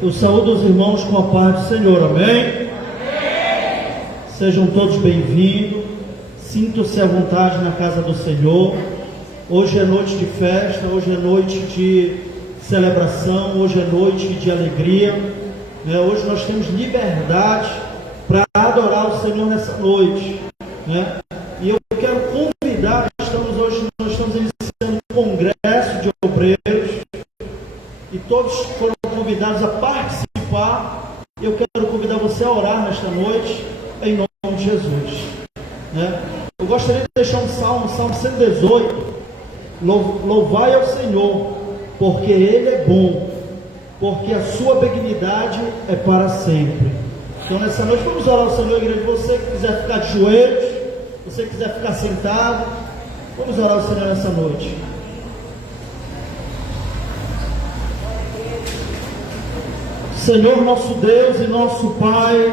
Eu saúdo os irmãos com a paz do Senhor, amém? Sejam todos bem-vindos, sintam-se à vontade na casa do Senhor. Hoje é noite de festa, hoje é noite de celebração, hoje é noite de alegria, né? Hoje nós temos liberdade para adorar o Senhor nessa noite, né? E eu quero convidar, nós estamos iniciando um congresso de obreiros, e todos foram convidados a participar. Eu quero convidar você a orar nesta noite, em nome de Jesus, né? Eu gostaria de deixar um salmo 118. Louvai ao Senhor, porque Ele é bom, porque a sua benignidade é para sempre. Então nessa noite vamos orar ao Senhor, igreja. Você que quiser ficar de joelhos, você que quiser ficar sentado, vamos orar ao Senhor nessa noite. Senhor nosso Deus e nosso Pai,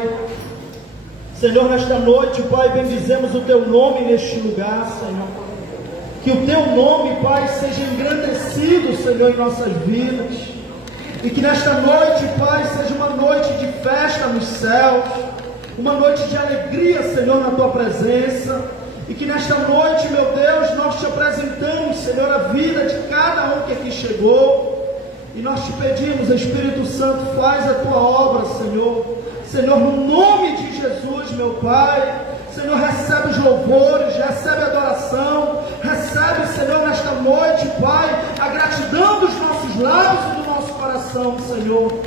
Senhor, nesta noite, Pai, bendizemos o Teu nome neste lugar, Senhor. Que o Teu nome, Pai, seja engrandecido, Senhor, em nossas vidas. E que nesta noite, Pai, seja uma noite de festa nos céus, uma noite de alegria, Senhor, na Tua presença. E que nesta noite, meu Deus, nós Te apresentamos, Senhor, a vida de cada um que aqui chegou. E nós Te pedimos, Espírito Santo, faz a Tua obra, Senhor. Senhor, no nome de Jesus, meu Pai, Senhor, recebe os louvores, recebe a adoração, recebe, Senhor, nesta noite, Pai, a gratidão dos nossos lábios e do nosso coração, Senhor.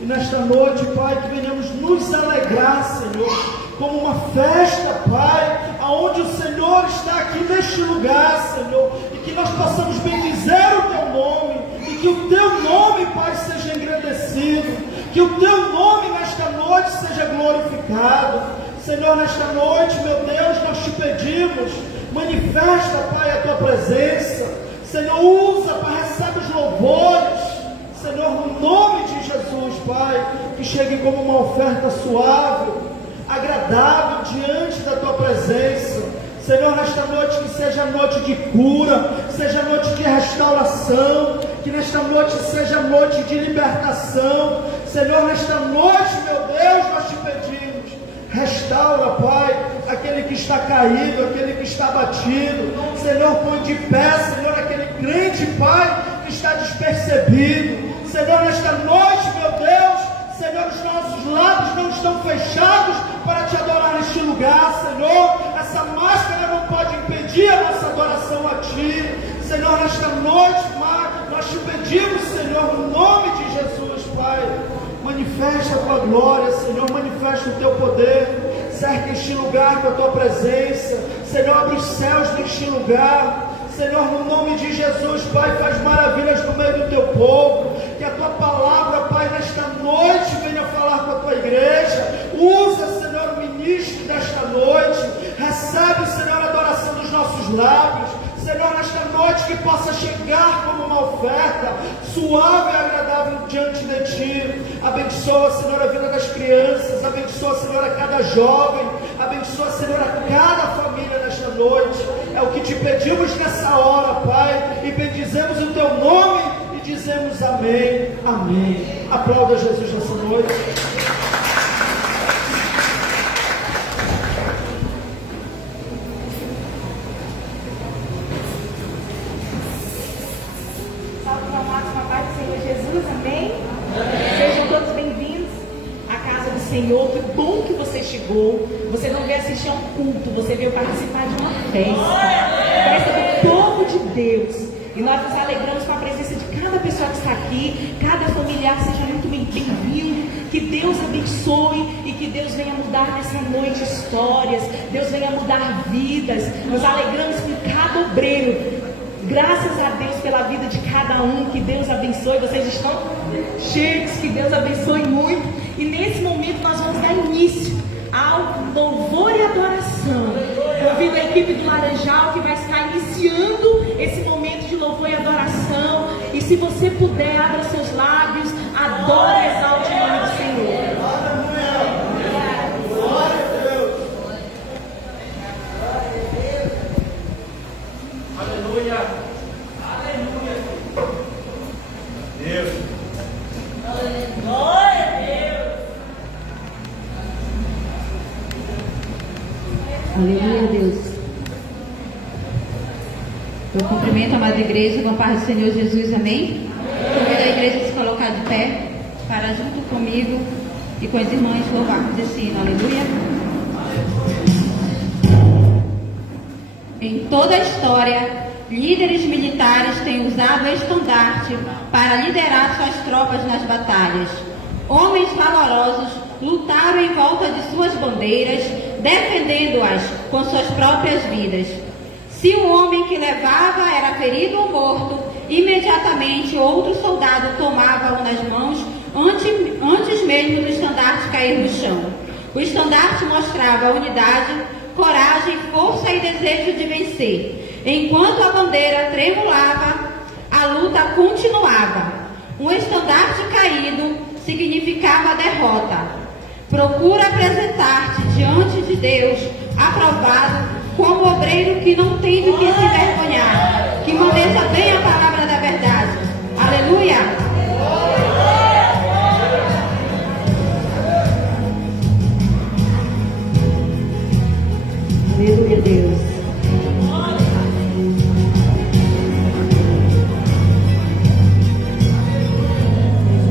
E nesta noite, Pai, que venhamos nos alegrar, Senhor, como uma festa, Pai, aonde o Senhor está aqui neste lugar, Senhor, e que nós possamos bendizer o Teu nome, e que o Teu nome, Pai, seja engrandecido, que o Teu nome nesta noite seja glorificado. Senhor, nesta noite, meu Deus, nós Te pedimos, manifesta, Pai, a Tua presença. Senhor, usa, Pai, recebe os louvores. Senhor, no nome de Jesus, Pai, que chegue como uma oferta suave, agradável diante da Tua presença. Senhor, nesta noite que seja noite de cura, seja noite de restauração, que nesta noite seja noite de libertação. Senhor, nesta noite, meu Deus, nós Te pedimos, restaura, Pai, aquele que está caído, aquele que está batido. Senhor, põe de pé, Senhor, aquele crente, Pai, que está despercebido. Senhor, nesta noite, meu Deus, Senhor, os nossos lábios não estão fechados para Te adorar neste lugar, Senhor. Essa máscara não pode impedir a nossa adoração a Ti. Senhor, nesta noite, nós Te pedimos, Senhor, no nome de Jesus, Pai, manifesta a Tua glória, Senhor, manifesta o Teu poder, cerca este lugar com a Tua presença. Senhor, abre os céus neste lugar. Senhor, no nome de Jesus, Pai, faz maravilhas no meio do Teu povo. Que a Tua palavra, Pai, nesta noite venha falar com a Tua igreja. Usa, Senhor, o ministro desta noite. Recebe, Senhor, a adoração dos nossos lábios. Senhor, nesta noite que possa chegar como uma oferta suave e agradável diante de Ti. Abençoa, Senhor, a vida das crianças. Abençoa, Senhor, a cada jovem. Abençoa, Senhor, a cada família nesta noite. É o que Te pedimos nessa hora, Pai, e bendizemos o Teu nome e dizemos amém, amém. Aplauda Jesus nessa noite. Salve, amados, com a paz do Senhor Jesus, amém? Sejam todos bem-vindos à casa do Senhor. Que bom que você chegou. Você não veio assistir a um culto, você veio participar de uma festa do povo de Deus. E nós nos alegramos com a presença de cada pessoa que está aqui, cada familiar. Seja muito bem-vindo. Que Deus abençoe e que Deus venha mudar nessa noite histórias. Deus venha mudar vidas. Nos alegramos com cada obreiro. Graças a Deus pela vida de cada um. Que Deus abençoe. Vocês estão cheios. Que Deus abençoe muito. E nesse momento nós vamos dar início ao louvor e adoração. Convido a equipe do Laranjal que vai estar iniciando esse momento de louvor e adoração. E se você puder, abra seus lábios, adore e exalte o nome do Senhor. Aleluia. Aleluia. Deus. Glória. Aleluia, Deus. Eu cumprimento a amada igreja com a paz do Senhor Jesus, amém? Convido a igreja a se colocar de pé para junto comigo e com as irmãs louvarmos esse hino, aleluia. Em toda a história, líderes militares têm usado o estandarte para liderar suas tropas nas batalhas. Homens valorosos lutaram em volta de suas bandeiras, defendendo-as com suas próprias vidas. Se o homem que levava era ferido ou morto, imediatamente outro soldado tomava-o nas mãos antes mesmo do estandarte cair no chão. O estandarte mostrava unidade, coragem, força e desejo de vencer. Enquanto a bandeira tremulava, a luta continuava. Um estandarte caído significava derrota. Procura apresentar-te diante de Deus, aprovado, como obreiro que não tem do que se envergonhar, que maneja bem a palavra da verdade. Aleluia! Aleluia, Deus.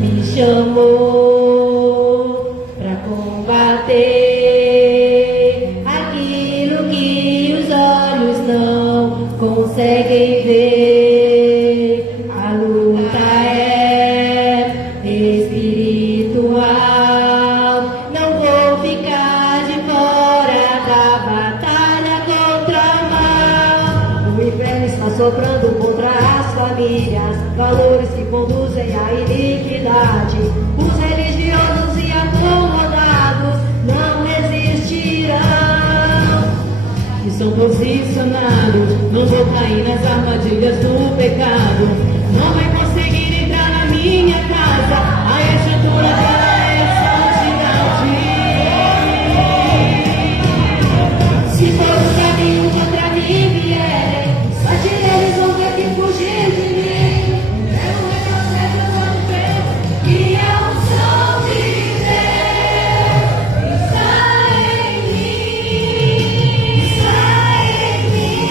Me chamou para combater aquilo que os olhos não conseguem ver. A luta é espiritual. Não vou ficar de fora da batalha contra o mal. O inferno está soprando contra as famílias, valores que conduzem à iniquidade. Os religiosos e acomodados não resistirão. E são posicionados, não vou cair nas armadilhas do pecado. Não vai conseguir entrar na minha casa, a estrutura dela é santidade. Se for o caminho contra mim vierem, só de eles vão ter que fugir de mim. Eu retrocedo quando vejo que é um som de Deus. Está em mim, está em mim.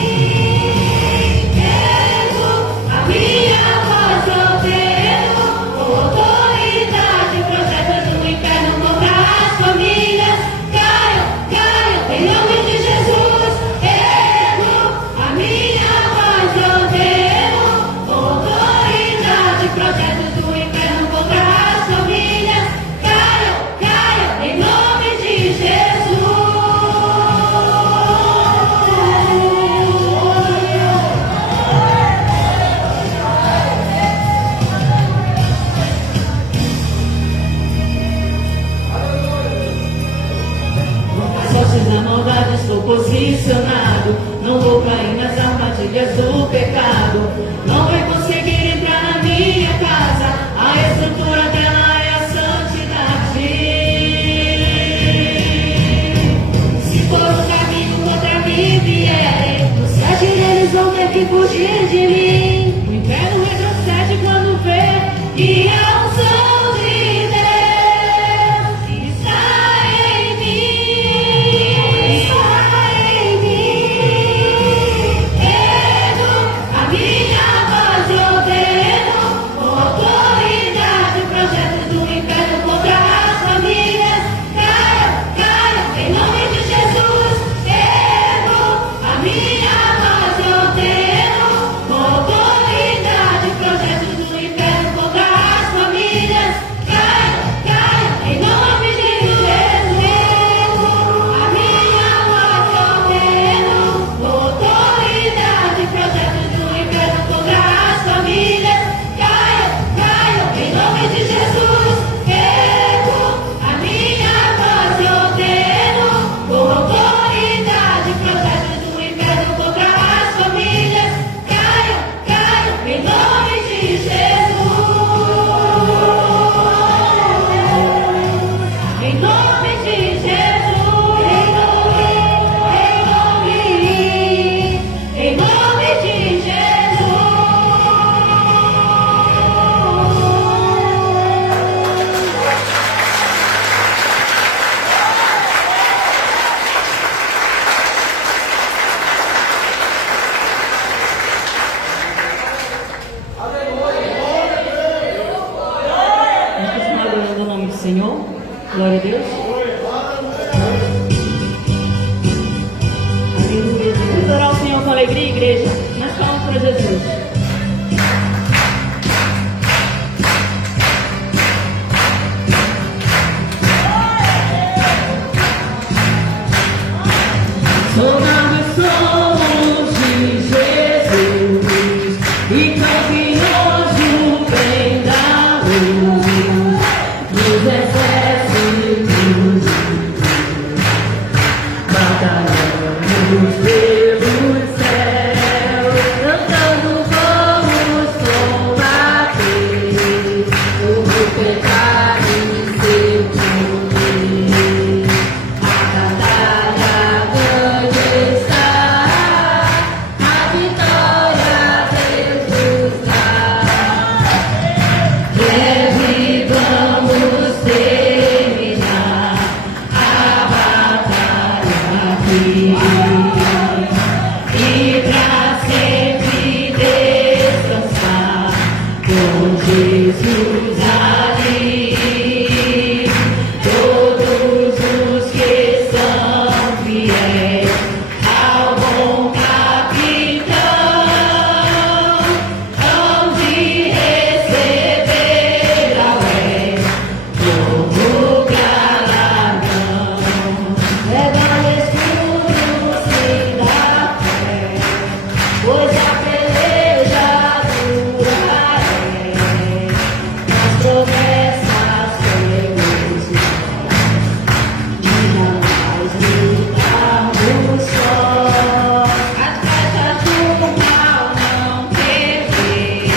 Quero a minha voz ouvendo, com autoridade, projetos do inferno contra as famílias. Caio, em nome de Jesus. Quero a minha voz ouvendo, com autoridade, projetos do inferno contra as famílias. Caio, em nome de Jesus. As hostes da maldade estou posicionado. Não vou cair nas armadilhas do pecado. Não vai conseguir entrar na minha casa, a estrutura dela é a santidade. Se for o caminho contra mim vierem, os sete deles vão ter que fugir de mim. O inferno retrocede quando vê que é um som de Deus. Está em mim, está em mim. Quero a minha voz ouvendo, com autoridade, projetos do inferno contra as famílias. Caio, em nome de Jesus. Quero a minha voz ouvendo, com autoridade. Aleluia. Vamos adorar o Senhor com alegria, igreja. Nós falamos para Jesus. Somos de Jesus e campeões do bem da luz, dos exércitos, batalhamos pelo céu, cantando vamos combater o pecado e seu poder. A batalha grande está, a vitória Deus nos dá. Leve vamos terminar a batalha aqui e pra sempre descansar com Jesus ali. Todos os que são fiéis ao bom capitão hão de receber ao rei como galardão. Leva o escudo sim da fé, pois a peleja dura é. Nas promessas temos e jamais lutarmos só. As flechas do mal não perder,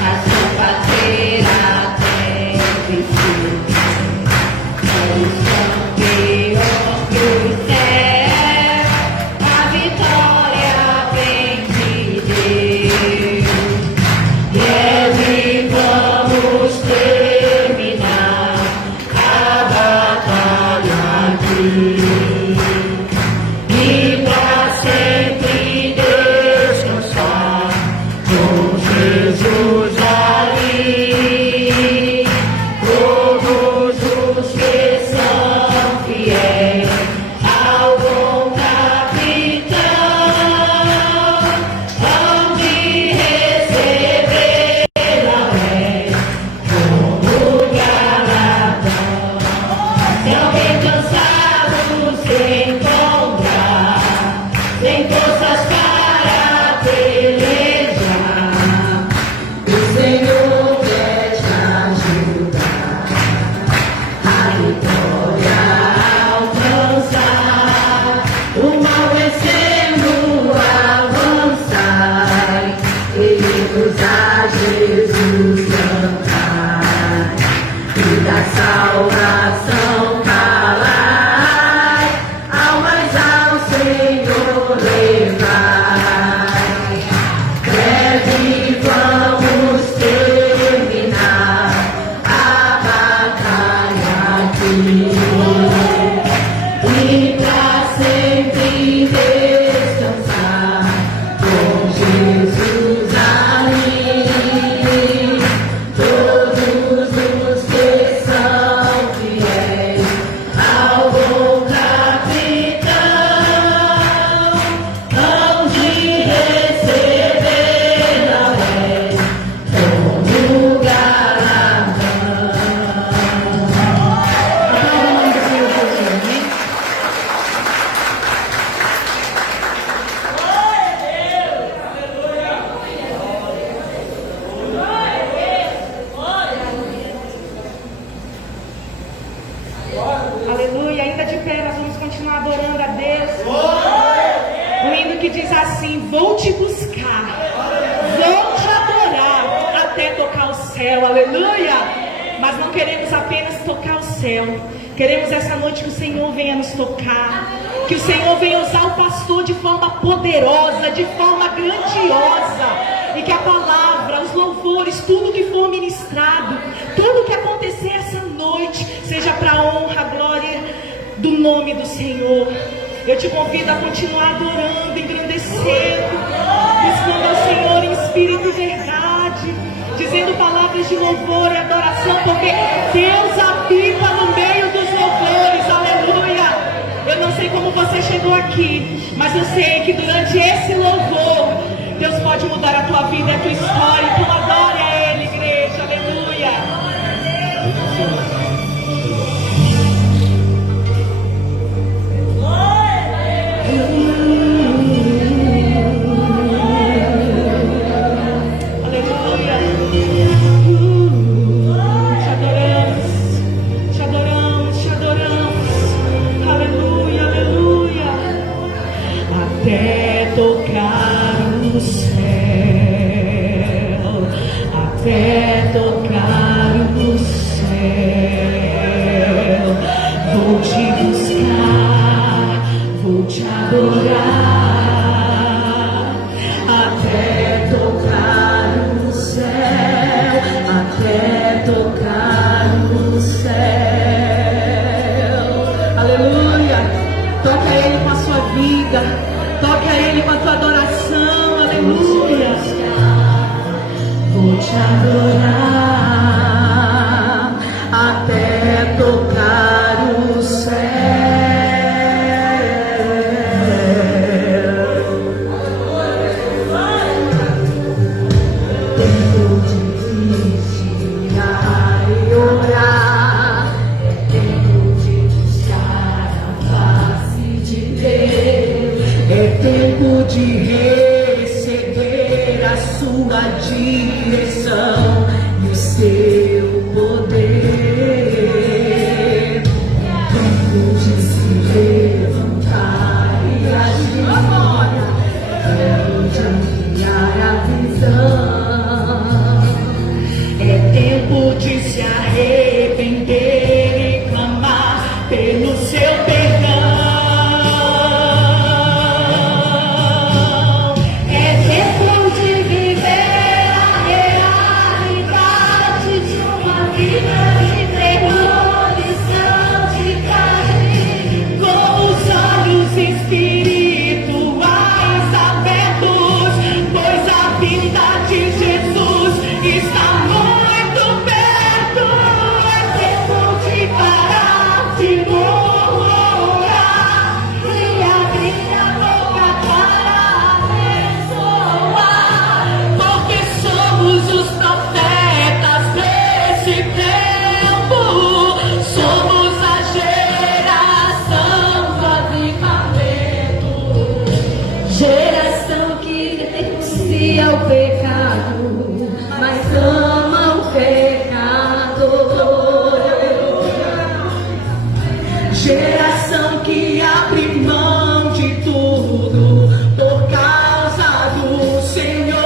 mas combater até vencer. Somos campeões do céu, a vitória vem de Deus. Leve vamos terminar a batalha aqui e pra sempre descansar com Jesus ali. Todos os que são fiéis ao bom capitão hão de receber ao rei como galardão. Se alguém cansado se encontrar, sem forças para pelejar, o Senhor quer te ajudar a vitória alcançar, o mal vencendo avançar, queridos a Jesus cantar e da salvação falar, almas ao Senhor levar. Breve vamos terminar a batalha aqui e pra sempre descansar com Jesus ali. Todos os que são fiéis ao bom capitão hão de receber ao rei como galardão. Aleluia. Ainda de pé, nós vamos continuar adorando a Deus. O hino que diz assim: vou te buscar, vou te adorar até tocar o céu. Aleluia. Mas não queremos apenas tocar o céu. Queremos essa noite que o Senhor venha nos tocar, que o Senhor venha usar o pastor de forma poderosa, de forma grandiosa, e que a palavra, os louvores, tudo que for ministrado, tudo que acontecer essa noite, seja para a honra, a glória do nome do Senhor. Eu te convido a continuar adorando, engrandecendo, buscando ao Senhor em espírito e verdade, dizendo palavras de louvor e adoração, porque Deus habita no meio dos louvores. Aleluia. aqui, mas eu sei que durante esse louvor, Deus pode mudar a tua vida, a tua história. Então adore a Ele, igreja. Aleluia. Até tocar o céu, até tocar o céu, vou te buscar, vou te adorar, até tocar o céu, até tocar o céu. Aleluia! Toca Ele com a sua vida. Toque a Ele com a tua adoração, aleluia. Vou te adorar até tocar o céu. Tempo de vigiar e orar, é tempo de buscar a face de Deus. É tempo de receber a sua direção e o seu poder. É tempo de se levantar e agir. É tempo de ampliar a visão. É tempo de se arrepender e clamar pelo seu perdão. Espirituais abertos, pois a vida de Jesus está muito perto. É tempo de parar de murmurar e abrir a boca para abençoar, porque somos os profetas desse tempo, somos a geração do avivamento. Geração que denuncia o pecado, mas ama o pecado. Geração que abre mão de tudo por causa do Senhor.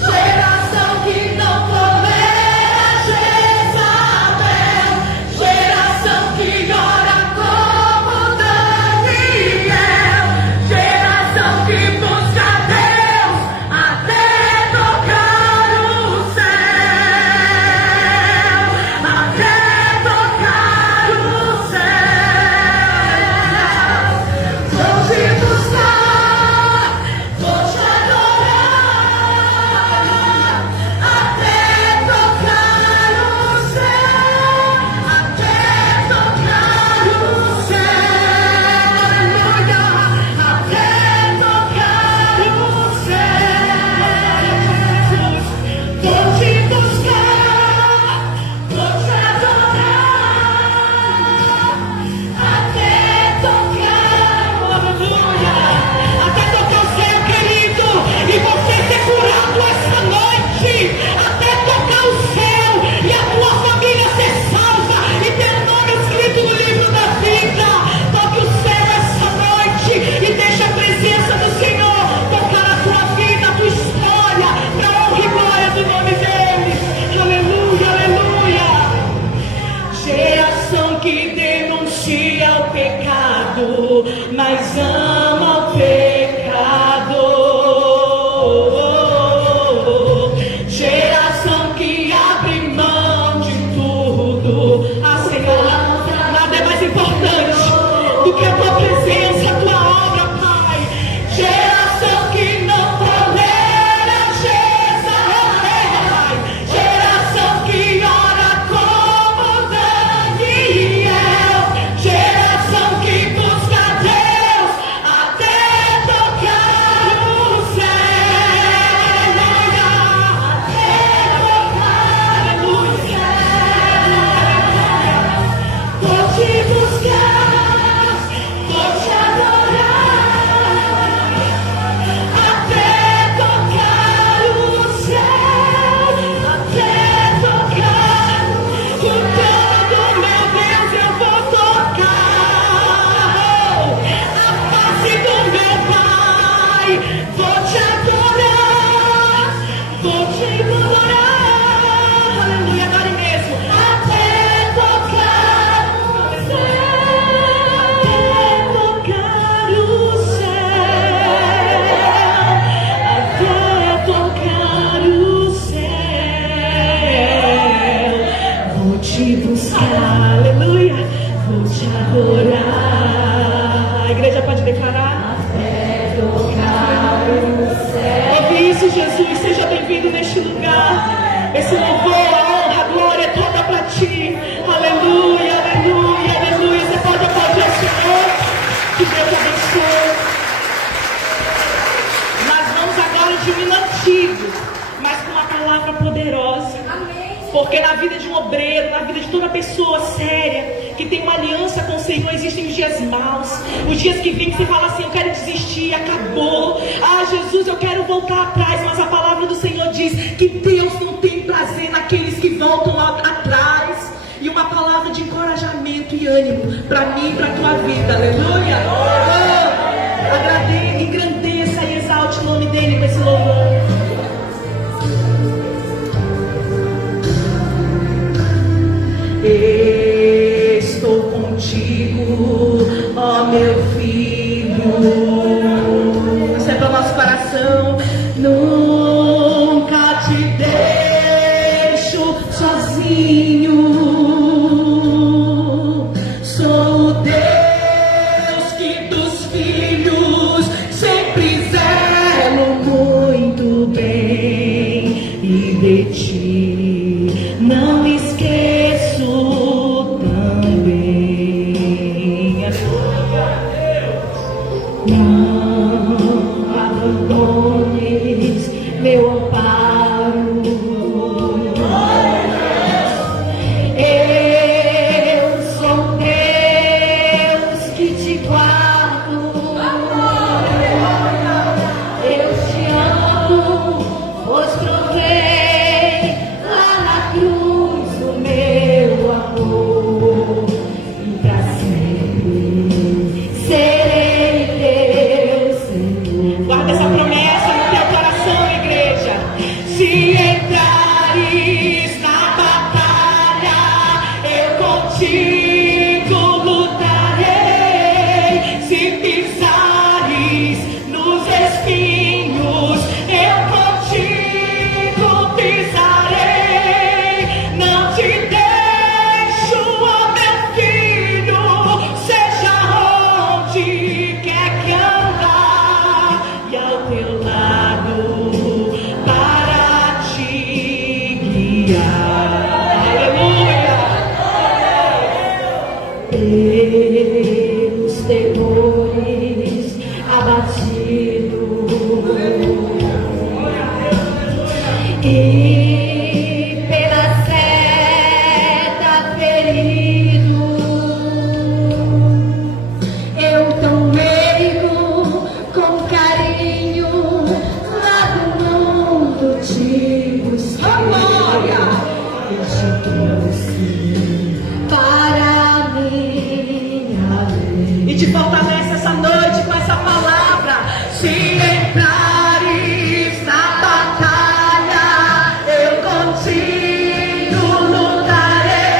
Geração que não tolera Jezabel. Geração que ora como Daniel. Geração que busca Deus até tocar o céu, até tocar o te buscar, aleluia, vou te adorar. A igreja pode declarar? Até tocar o céu. Ouve isso, Jesus, seja bem-vindo neste lugar. Esse louvor, a honra, a glória é toda para ti. Aleluia, aleluia, aleluia. Você pode aplaudir ao Senhor? Que Deus abençoe. Nós vamos agora de um hino antigo, mas com uma palavra poderosa. Porque na vida de um obreiro, na vida de toda pessoa séria, que tem uma aliança com o Senhor, existem os dias maus, os dias que vem que você fala assim, eu quero desistir, acabou. Ah, Jesus, eu quero voltar atrás, mas a palavra do Senhor diz que Deus não tem prazer naqueles que voltam lá atrás. E uma palavra de encorajamento e ânimo para mim e para a tua vida, aleluia. Oh, agradeça, engrandeça e exalte o nome dele com esse louvor. Estou contigo, ó meu filho. Isso é para o nosso coração. Nunca te deixo sozinho. Sou o Deus que dos filhos sempre zelo muito bem. E de ti não esqueço também. Não abandones meu amparo. Eu sou Deus que te guardo. Eu te amo, pois provei lá na cruz o meu amor. E pra sempre serei teu Senhor. Guarda essa promessa no teu coração, igreja. Se entrares na batalha, eu contigo lutarei. Se pisares nos espinhos, eu contigo pisarei. Não te deixo, ó meu filho, seja onde quer que andar, e ao teu lado para te guiar. Aleluia! Pelos temores abatido e pela seta ferido, eu tão meigo com carinho lá do mundo te busquei. Eu te trouxe para minha vida. E te fortalece essa noite com essa palavra. Se entrares na batalha, eu contigo lutarei.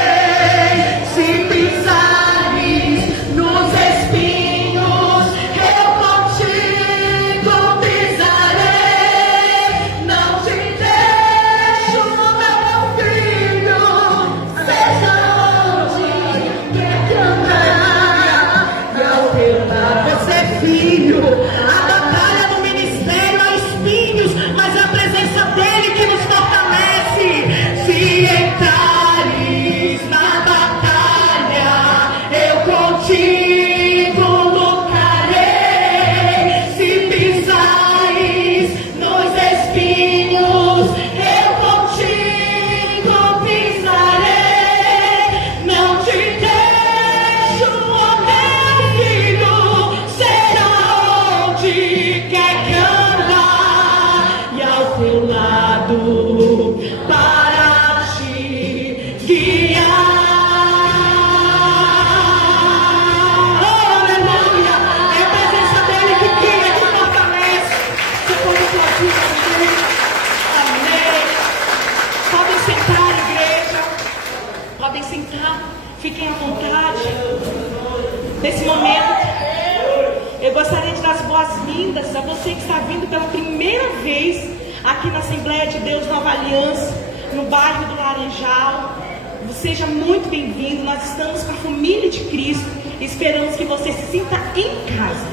Se pisares nos espinhos, eu contigo pisarei. Não te deixo, meu filho, seja onde quer que andar, e ao teu lado você é filho. A batalha no ministério há espinhos, mas é a presença dele que nos fortalece. Se entrares na batalha, eu contigo lutarei. Se pisares nos espinhos, eu contigo pisarei. Não te deixo, ó meu filho, será onde quer que andar, e ao teu lado para te guiar. Oh, aleluia! É a presença dele que guia, que fortalece. Você pode aplaudir essa igreja? Amém. Podem sentar, igreja. Podem sentar. Fiquem à vontade. Nesse momento, eu gostaria de dar as boas-vindas a você que está vindo pela primeira vez aqui na Assembleia de Deus Nova Aliança, no bairro do Laranjal. seja muito bem-vindo. Nós estamos com a família de Cristo e esperamos que você se sinta em casa.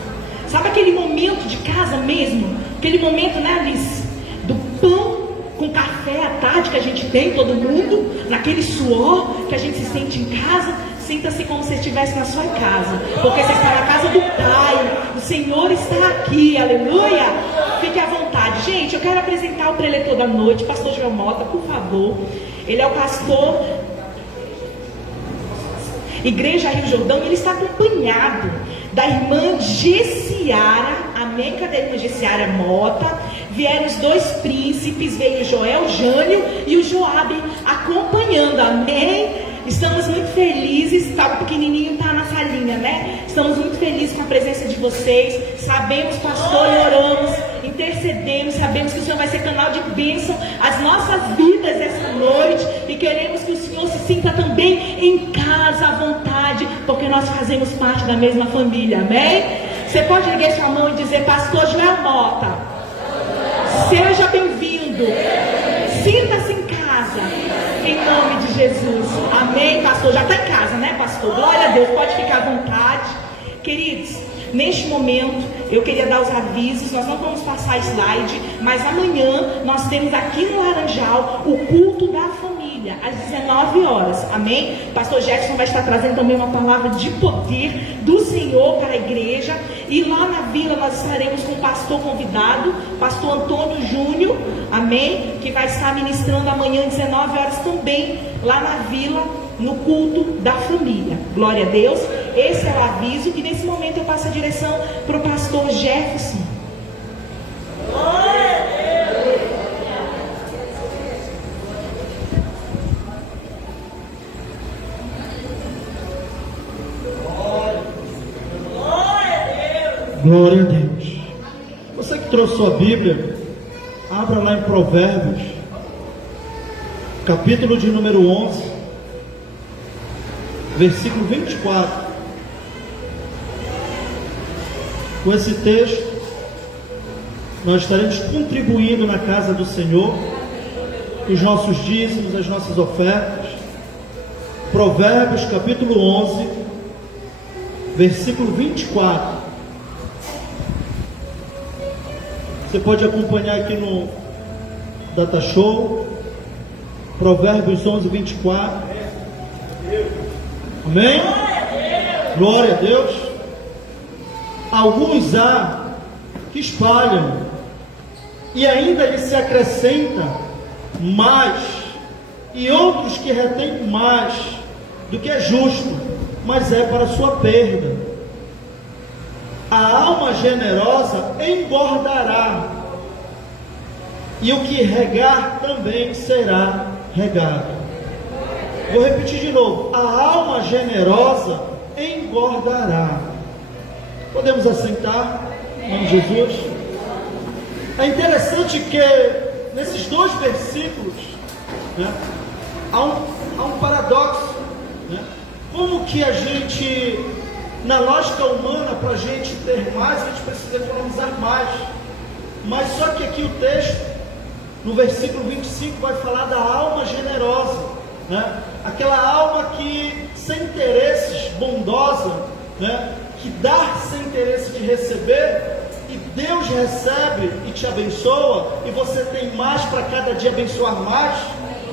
Sabe aquele momento de casa mesmo? Aquele momento, né, Alice? Do pão com café à tarde que a gente tem, todo mundo, naquele suor que a gente se sente em casa. Sinta-se como se estivesse na sua casa, porque você está na casa do Pai, o Senhor está aqui, aleluia. Fique à vontade. Gente, eu quero apresentar o preletor da noite, pastor João Mota, por favor. Ele é o pastor Igreja Rio Jordão, e ele está acompanhado da irmã Gessiara, amém? Cadê a irmã Gessiara Mota? Vieram os dois príncipes, veio o Joel Jânio e o Joabe acompanhando, amém? Estamos muito felizes, tá? O pequenininho está na salinha, né? Estamos muito felizes com a presença de vocês. Sabemos, pastor, e oramos, intercedemos, sabemos que o Senhor vai ser canal de bênção às nossas vidas essa noite. E queremos que o Senhor se sinta também em casa, à vontade, porque nós fazemos parte da mesma família, amém? Você pode erguer sua mão e dizer: pastor Joel Mota, seja bem-vindo, sinta-se em casa, em nome de Jesus, amém? Pastor, já está em casa, né, pastor? Glória a Deus, pode ficar à vontade. Queridos, neste momento eu queria dar os avisos. Nós não vamos passar slide, mas amanhã nós temos aqui no Laranjal o culto da família, às 19 horas, amém? Pastor Jefferson vai estar trazendo também uma palavra de poder do Senhor para a igreja. E lá na vila nós estaremos com o pastor convidado, pastor Antônio Júnior, amém? Que vai estar ministrando amanhã às 19 horas também, lá na vila, no culto da família. Glória a Deus. Esse é o aviso. E nesse momento eu passo a direção para o pastor Jefferson. Glória a Deus. Você que trouxe sua Bíblia, abra lá em Provérbios, capítulo de número 11, versículo 24. Com esse texto, nós estaremos contribuindo na casa do Senhor, os nossos dízimos, as nossas ofertas. Provérbios, capítulo 11, versículo 24. Você pode acompanhar aqui no Data Show, Provérbios 11, 24. Amém? Glória a Deus. Alguns há que espalham, e ainda lhe se acrescenta mais, e outros que retêm mais do que é justo, mas é para sua perda. A alma generosa engordará, e o que regar também será regado. Vou repetir de novo: a alma generosa engordará. Podemos assentar, em nome de Jesus. É interessante que nesses dois versículos, né, há um paradoxo, né? Como que a gente, na lógica humana, para a gente ter mais, a gente precisa economizar mais. Mas só que aqui o texto, no versículo 25, vai falar da alma generosa, né? Aquela alma que, sem interesses, bondosa, né? Que dá sem interesse de receber, e Deus recebe e te abençoa, e você tem mais para cada dia abençoar mais,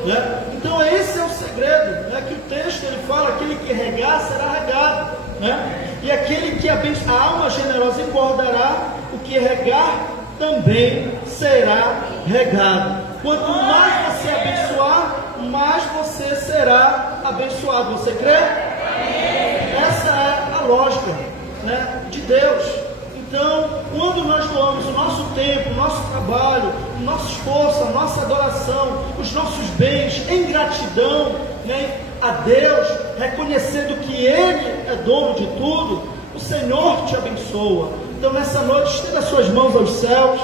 né? Então esse é o segredo, né? Que o texto ele fala: aquele que regar será regado, né? E aquele que abençoa, a alma generosa engordará, o que regar também será regado. Quanto mais você abençoar, mais você será abençoado. Você crê? Essa é a lógica, né, de Deus. Então, quando nós doamos o nosso tempo, o nosso trabalho, o nosso esforço, a nossa adoração, os nossos bens, em gratidão, né, a Deus, reconhecendo que Ele é dono de tudo, o Senhor te abençoa. Então, nessa noite, estenda suas mãos aos céus.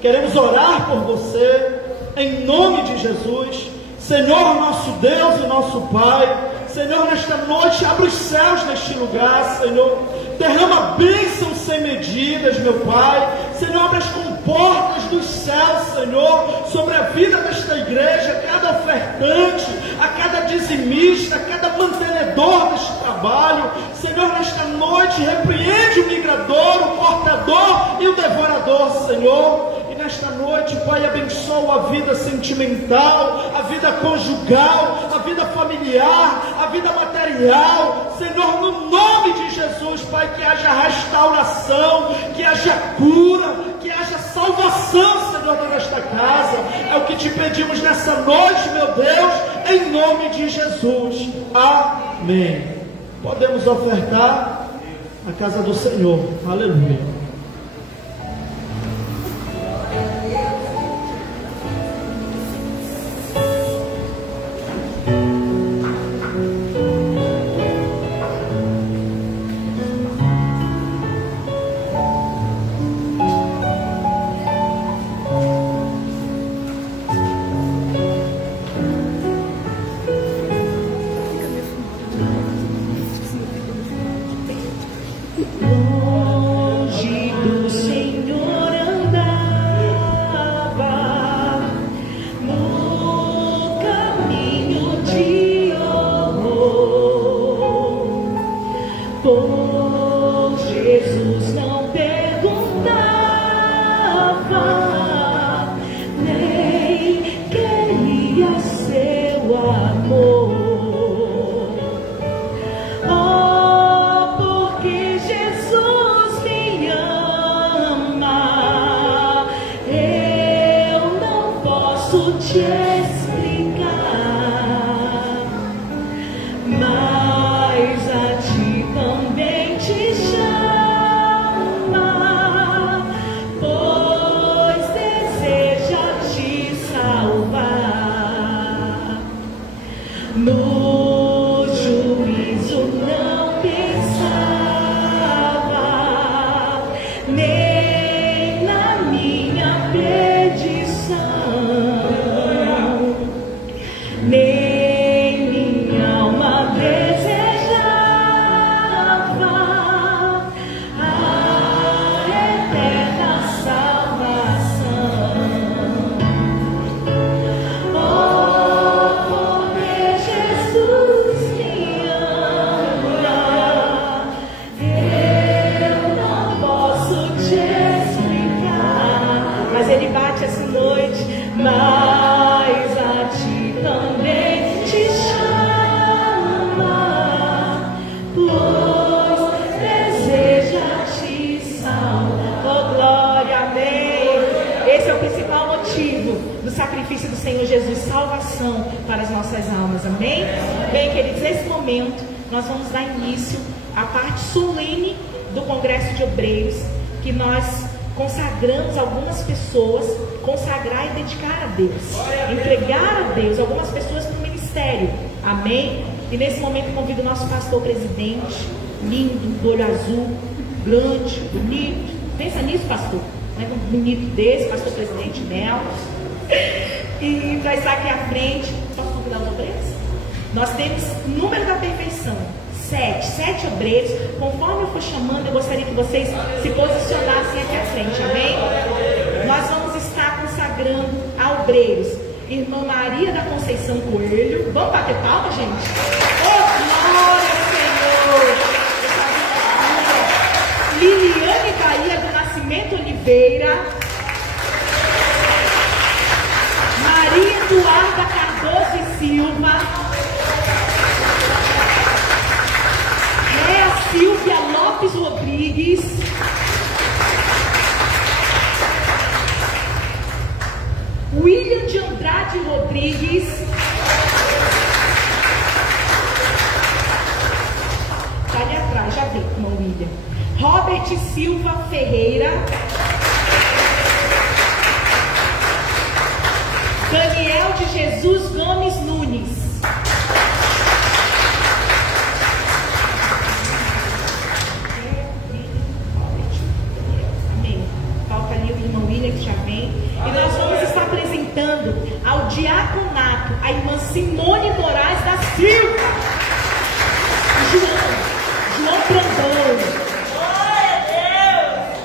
Queremos orar por você, em nome de Jesus. Senhor, nosso Deus e nosso Pai, Senhor, nesta noite, abre os céus neste lugar, Senhor. Derrama bênçãos sem medidas, meu Pai. Senhor, abre as comportas dos céus, Senhor, sobre a vida desta igreja, a cada ofertante, a cada dizimista, a cada mantenedor deste trabalho. Senhor, nesta noite, repreende o migrador, o portador e o devorador, Senhor. E nesta noite, Pai, abençoa a vida sentimental, a vida conjugal, a vida familiar, a vida material. Senhor, no nome de Jesus, Pai, que haja restauração, que haja cura, que haja salvação, Senhor, nesta casa. É o que te pedimos nessa noite, meu Deus, em nome de Jesus. Amém. Podemos ofertar a casa do Senhor. Aleluia. Nós vamos dar início à parte solene do Congresso de Obreiros, que nós consagramos algumas pessoas, consagrar e dedicar a Deus, entregar a Deus algumas pessoas para o ministério, amém? E nesse momento convido o nosso pastor presidente, lindo, do olho azul, grande, bonito, pensa nisso, pastor, né? Um bonito desse, pastor presidente Mel, e vai estar aqui à frente. Posso convidar os obreiros? Nós temos número da perfeição, 7 obreiros. Conforme eu for chamando, eu gostaria que vocês se posicionassem aqui à frente, amém? Nós vamos estar consagrando a obreiros. Irmã Maria da Conceição Coelho. Vamos bater palma, gente? Oh, glória ao Senhor! Liliane Bahia do Nascimento Oliveira. Maria Eduarda Cardoso e Silva. Silvia Lopes Rodrigues. William de Andrade Rodrigues. Está ali atrás, já vi, irmão William. Robert Silva Ferreira. Daniel de Jesus Gomes Nunes. Que já vem, e nós vamos estar apresentando ao diaconato a irmã Simone Moraes da Silva, João Brandão. Glória a Deus!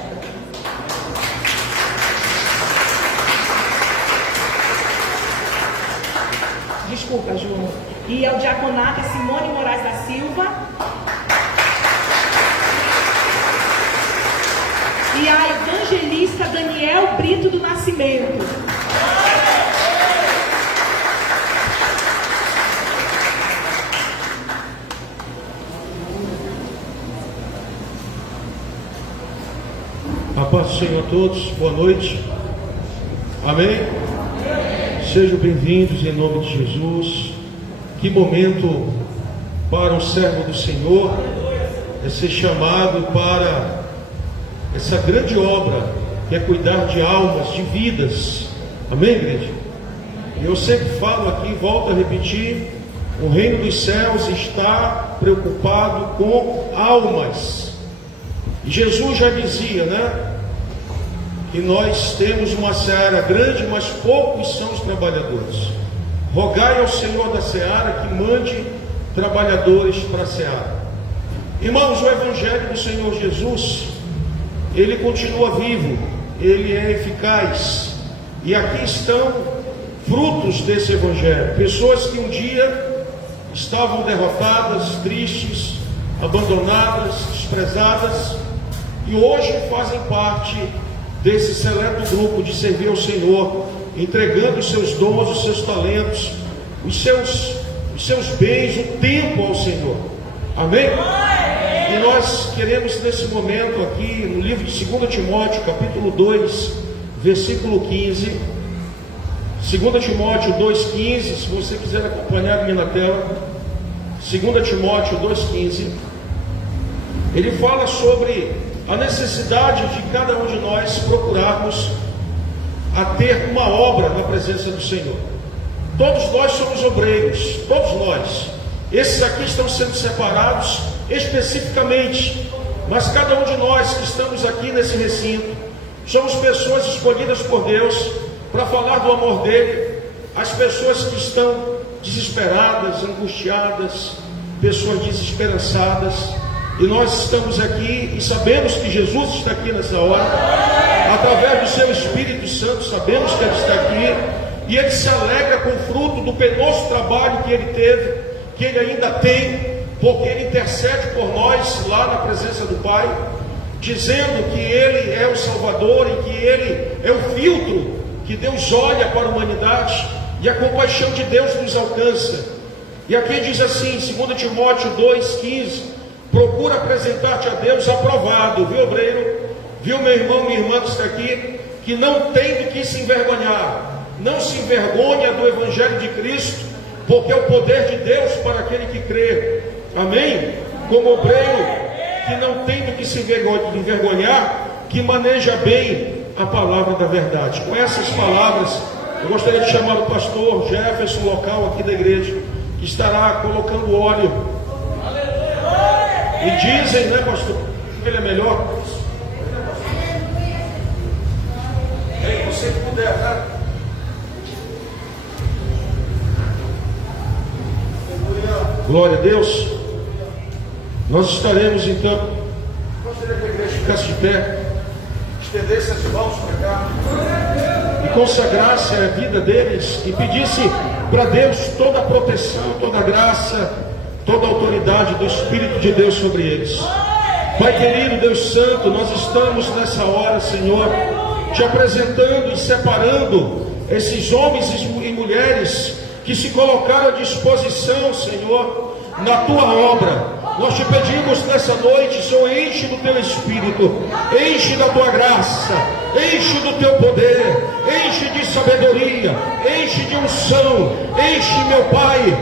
momento do nascimento. A paz do Senhor a todos, boa noite. Amém? Sejam bem-vindos em nome de Jesus. Que momento para um servo do Senhor é ser chamado para essa grande obra que é cuidar de almas, de vidas. Amém, igreja? E eu sempre falo aqui, volto a repetir, o reino dos céus está preocupado com almas. E Jesus já dizia, né? Que nós temos uma seara grande, mas poucos são os trabalhadores. Rogai ao Senhor da seara que mande trabalhadores para a seara. Irmãos, o Evangelho do Senhor Jesus, ele continua vivo, ele é eficaz. E aqui estão frutos desse Evangelho. Pessoas que um dia estavam derrotadas, tristes, abandonadas, desprezadas, e hoje fazem parte desse seleto grupo de servir ao Senhor, entregando os seus dons, os seus talentos, os seus bens, o tempo ao Senhor. Amém? E nós queremos nesse momento aqui, no livro de 2 Timóteo, capítulo 2, versículo 15, 2 Timóteo 2,15, se você quiser acompanhar aqui na tela, 2 Timóteo 2,15, ele fala sobre a necessidade de cada um de nós procurarmos a ter uma obra na presença do Senhor. Todos nós somos obreiros, todos nós. Esses aqui estão sendo separados especificamente, mas cada um de nós que estamos aqui nesse recinto, somos pessoas escolhidas por Deus para falar do amor dele. As pessoas que estão desesperadas, angustiadas, pessoas desesperançadas, e nós estamos aqui e sabemos que Jesus está aqui nessa hora, através do seu Espírito Santo, sabemos que ele está aqui, e ele se alegra com o fruto do penoso trabalho que ele teve, que ele ainda tem, porque ele intercede por nós lá na presença do Pai, dizendo que ele é o Salvador e que ele é o filtro que Deus olha para a humanidade, e a compaixão de Deus nos alcança. E aqui diz assim, 2 Timóteo 2,15, procura apresentar-te a Deus aprovado, viu, obreiro? Viu, meu irmão, minha irmã que está aqui, que não tem do que se envergonhar. Não se envergonha do Evangelho de Cristo, porque é o poder de Deus para aquele que crê. Amém? Como obreiro que não tem do que se envergonhar, que maneja bem a palavra da verdade. Com essas palavras, eu gostaria de chamar o pastor Jefferson, local aqui da igreja, que estará colocando óleo. E dizem, né, pastor, que ele é melhor. Ei, você que puder, tá? Glória a Deus. Nós estaremos então. Gostaria que a igreja ficasse de pé, estendesse as mãos para cá e consagrasse a vida deles e pedisse para Deus toda a proteção, toda a graça, toda a autoridade do Espírito de Deus sobre eles. Pai querido, Deus Santo, nós estamos nessa hora, Senhor, te apresentando e separando esses homens e mulheres que se colocaram à disposição, Senhor, na tua obra. Nós te pedimos nessa noite, Senhor, enche do teu Espírito, enche da tua graça, enche do teu poder, enche de sabedoria, enche de unção, enche, meu Pai,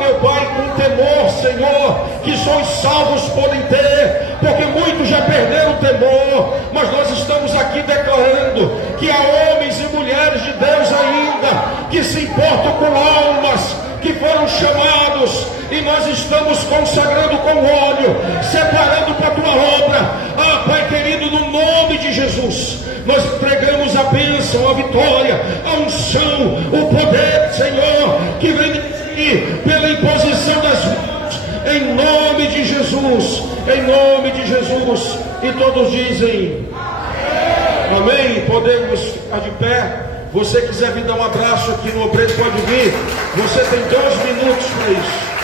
meu Pai, com temor, Senhor, que só os salvos podem ter, porque muitos já perderam o temor, mas nós estamos aqui declarando que há homens e mulheres de Deus ainda, que se importam com almas, que foram chamados, e nós estamos consagrando com óleo, separando para a tua obra. Pai querido, no nome de Jesus, nós entregamos a bênção, a vitória, a unção, o poder, Senhor, que vem de ti, pela imposição das mãos, em nome de Jesus, em nome de Jesus. E todos dizem amém. Podemos ficar de pé. Você quiser vir dar um abraço aqui no obreiro, pode vir. Você tem 2 minutos para isso.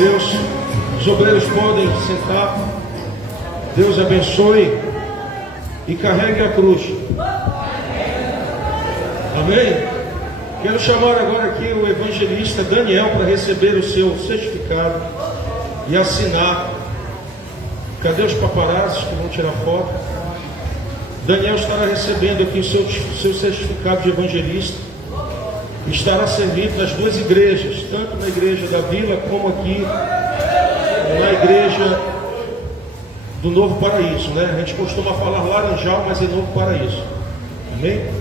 Deus. Os obreiros podem sentar. Deus abençoe e carregue a cruz. Amém? Quero chamar agora aqui o evangelista Daniel para receber o seu certificado e assinar. Cadê os paparazzis que vão tirar foto? Daniel estará recebendo aqui o seu certificado de evangelista. Estará servindo nas duas igrejas, tanto na igreja da Vila como aqui na igreja do Novo Paraíso, né? A gente costuma falar Laranjal, mas é Novo Paraíso. Amém?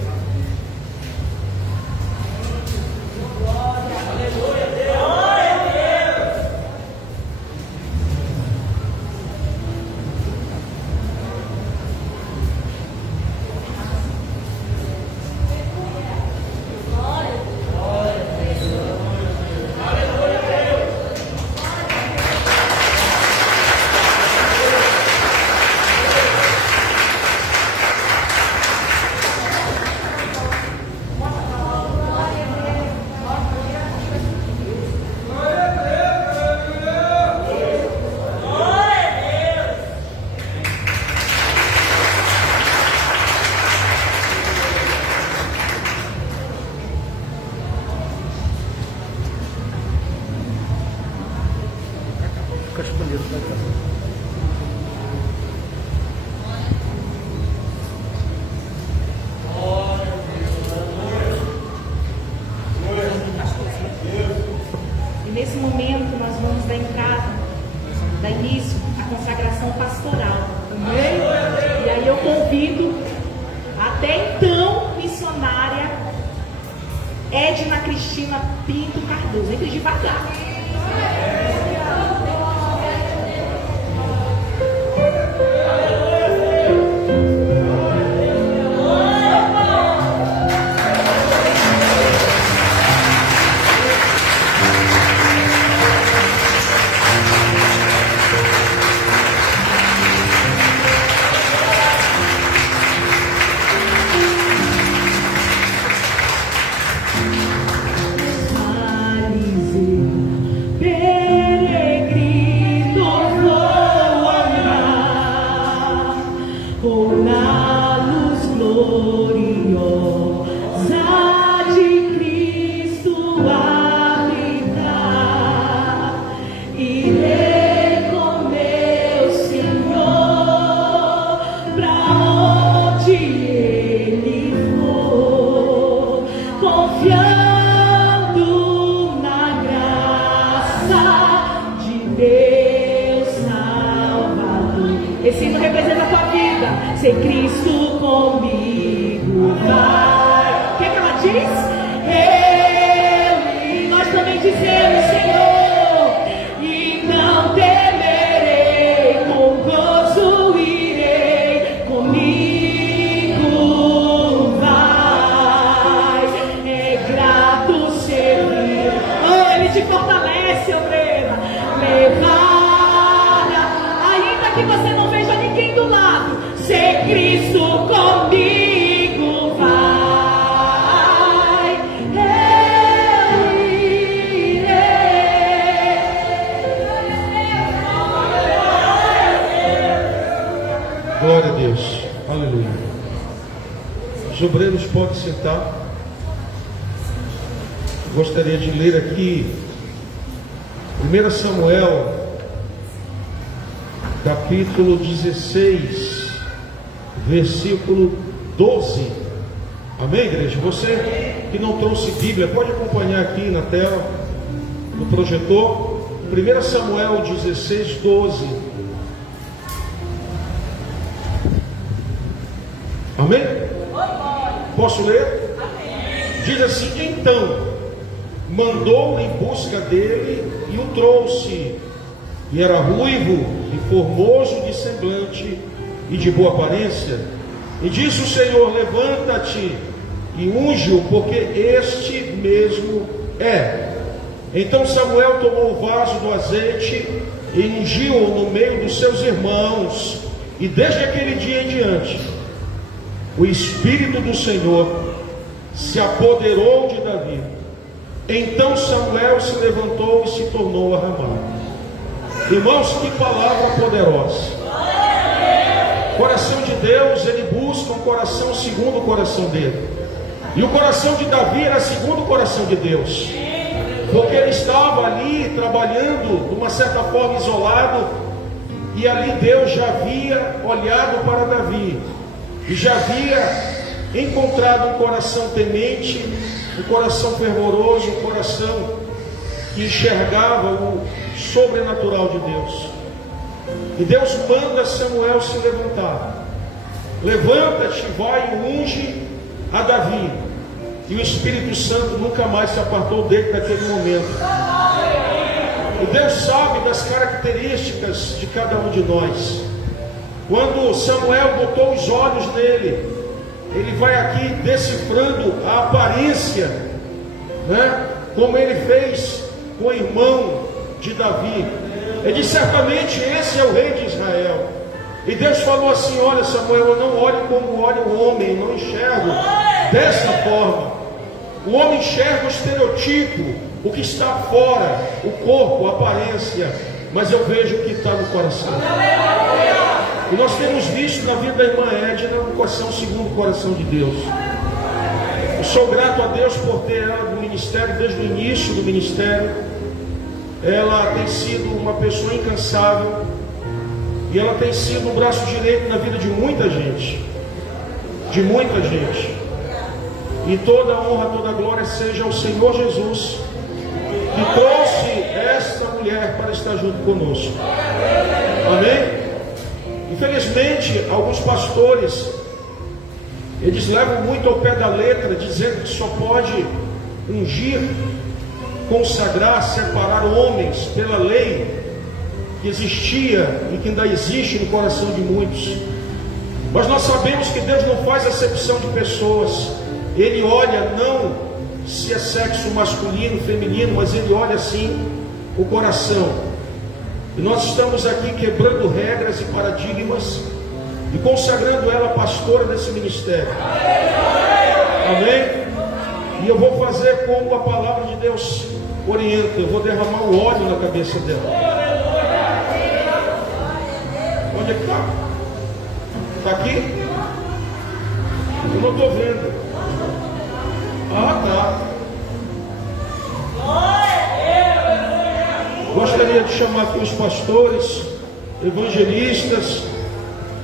E nesse momento nós vamos dar entrada, dar início à consagração pastoral. Amém? E aí eu convido até então missionária Edna Cristina Pinto Cardoso. Entre devagar. Esse hino representa a tua vida. Ser Cristo comigo vai. O que é que ela diz? Eu e nós também dizemos, Senhor, e não temerei, com gozo irei, comigo vai. É grato servir. Oh, Ele te fortalece, obreira. Levada, ainda que você não veja ninguém do lado, ser Cristo comigo vai. Eu irei. Glória a Deus. Aleluia. Os obreiros podem sentar. Gostaria de ler aqui 1 Samuel, capítulo 16, versículo 12. Amém, igreja? Você que não trouxe Bíblia, pode acompanhar aqui na tela, no projetor. 1 Samuel 16, 12. Amém? Posso ler? Diz assim: então mandou em busca dele e o trouxe, e era ruivo e formoso de semblante e de boa aparência. E disse o Senhor: levanta-te e unge-o, porque este mesmo é. Então Samuel tomou o vaso do azeite e ungiu-o no meio dos seus irmãos, e desde aquele dia em diante o Espírito do Senhor se apoderou de Davi. Então Samuel se levantou e se tornou a ramar. Irmãos, que palavra poderosa. O coração de Deus, ele busca um coração segundo o coração dele. E o coração de Davi era segundo o coração de Deus, porque ele estava ali trabalhando de uma certa forma isolado, e ali Deus já havia olhado para Davi e já havia encontrado um coração temente, um coração fervoroso, um coração que enxergava o sobrenatural de Deus. E Deus manda Samuel se levantar. Levanta-te, vai e unge a Davi. E o Espírito Santo nunca mais se apartou dele naquele momento. E Deus sabe das características de cada um de nós. Quando Samuel botou os olhos nele, ele vai aqui decifrando a aparência, né? Como ele fez com o irmão de Davi. Ele disse: certamente esse é o rei de Israel. E Deus falou assim: olha, Samuel, eu não olho como olha o homem, não enxergo dessa forma. O homem enxerga o estereotipo, o que está fora, o corpo, a aparência, mas eu vejo o que está no coração. E nós temos visto na vida da irmã Edna um coração segundo o coração de Deus. Eu sou grato a Deus por ter ela no ministério, desde o início do ministério. Ela tem sido uma pessoa incansável, e ela tem sido o braço direito na vida de muita gente. De muita gente. E toda a honra, toda a glória seja ao Senhor Jesus, que trouxe esta mulher para estar junto conosco. Amém? Infelizmente, alguns pastores, eles levam muito ao pé da letra, dizendo que só pode ungir, consagrar, separar homens pela lei que existia e que ainda existe no coração de muitos. Mas nós sabemos que Deus não faz acepção de pessoas. Ele olha não se é sexo masculino, feminino, mas Ele olha sim o coração. E nós estamos aqui quebrando regras e paradigmas e consagrando ela pastora desse ministério. Amém? E eu vou fazer como a palavra de Deus orienta. Eu vou derramar o óleo na cabeça dela. Onde é que está? Está aqui? Eu não estou vendo. Ah, tá. Gostaria de chamar aqui os pastores, evangelistas,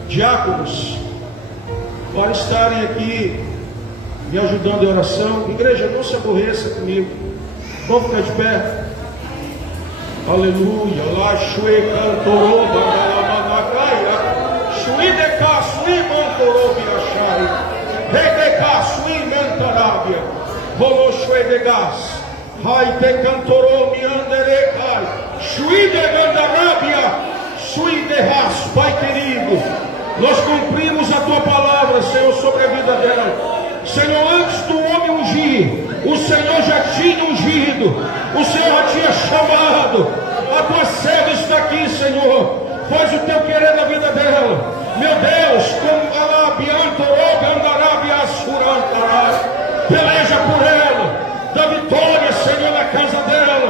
diáconos, para estarem aqui me ajudando em oração. Igreja, não se aborreça comigo. Vamos ficar de pé. Aleluia. Lá, Shue Cantorô, Babalamacaia, Shui de Caçui, Mantorô, Mirachari, Rei de Caçui, Mantarábia, Rolô Shue de Gás, Rai de Cantorô, Mianderecai, Shui de Mandarábia, Shui de Ras, Pai querido, nós cumprimos a tua palavra, Senhor, sobre a vida dela. Senhor, antes do homem ungir, o Senhor já tinha ungido, o Senhor já tinha chamado. A tua serva está aqui, Senhor. Faz o teu querer na vida dela. Meu Deus, como peleja por ela, dá vitória, Senhor, na casa dela,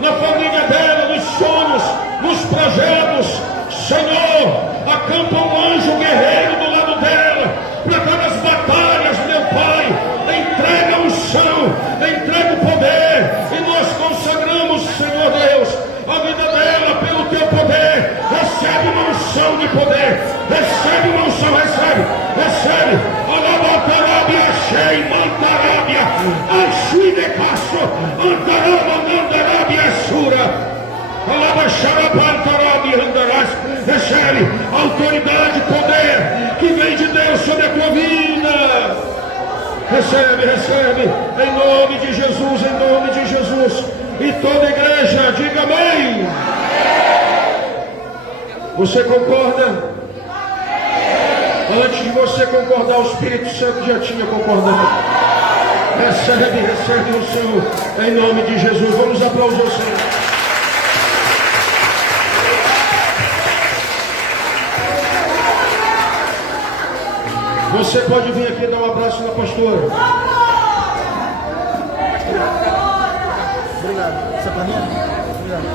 na família dela, nos sonhos, nos projetos. Senhor, acampa um anjo guerreiro do lado dela, para cada batalhas, meu Pai. Entrega a unção, entrega o poder, e nós consagramos, Senhor Deus, a vida dela pelo teu poder. Recebe uma unção de poder, recebe uma unção, recebe. Alabatarabia, Shei, Mantarabia, Anshui de Casso, Antarama, Mandarabia, Sura. Recebe autoridade, poder que vem de Deus sobre a tua vida. Recebe, em nome de Jesus, em nome de Jesus. E toda a igreja diga amém. Você concorda? Antes de você concordar, o Espírito Santo já tinha concordado. Recebe o Senhor, em nome de Jesus. Vamos aplaudir o Senhor. Você pode vir aqui dar um abraço na pastora. Obrigado. Você é para mim? Obrigado.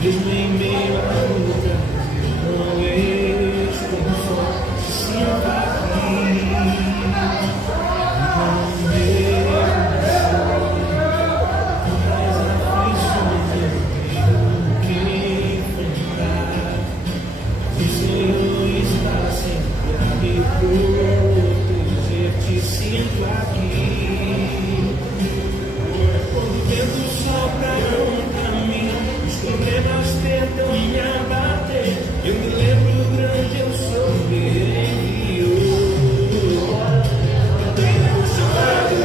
mesmo em meio à luta, não estou só, se sinto aqui, não mesmo das aflições eu tenho que enfrentar, o Senhor está sempre a me proteger, te sinto aqui. Quando o vento sopra contra mim, os problemas tentam me abater, eu me lembro grande, eu sou enviou. Eu tenho um chamado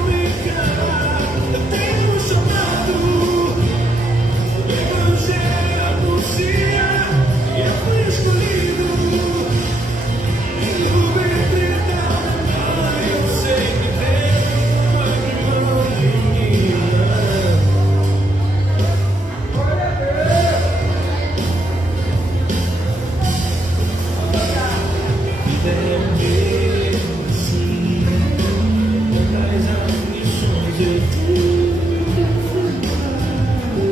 obrigado, eu tenho um chamado, o Evangelho anuncia, e eu fui escolhido, e no ventre da mãe eu sei que Deus não abre mão de mim. É mesmo assim, das aflições eu o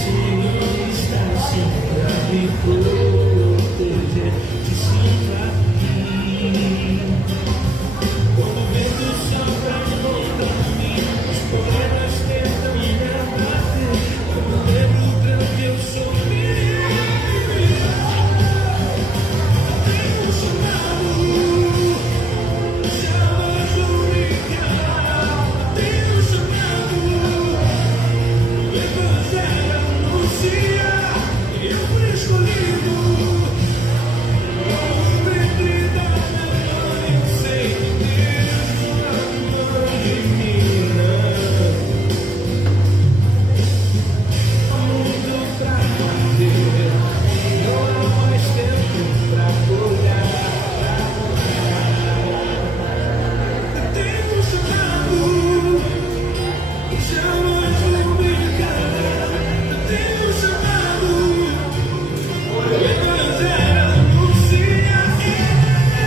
Senhor está sempre a me proteger, te sinto aqui. Quando o vento sopra contra mim, os problemas tentam me abater, eu me lembro grande, eu sou meu. Tenho um chamado, chamado obrigado, tenho um chamado, o Evangelho anuncia, e eu fui escolhido, no ventre da minha mãe eu sei que Deus não abre mão de mim, há muito pra fazer, não há mais tempo pra olhar. Eu tenho um chamado, chamado obrigado, eu tenho um chamado, o Evangelho anuncia,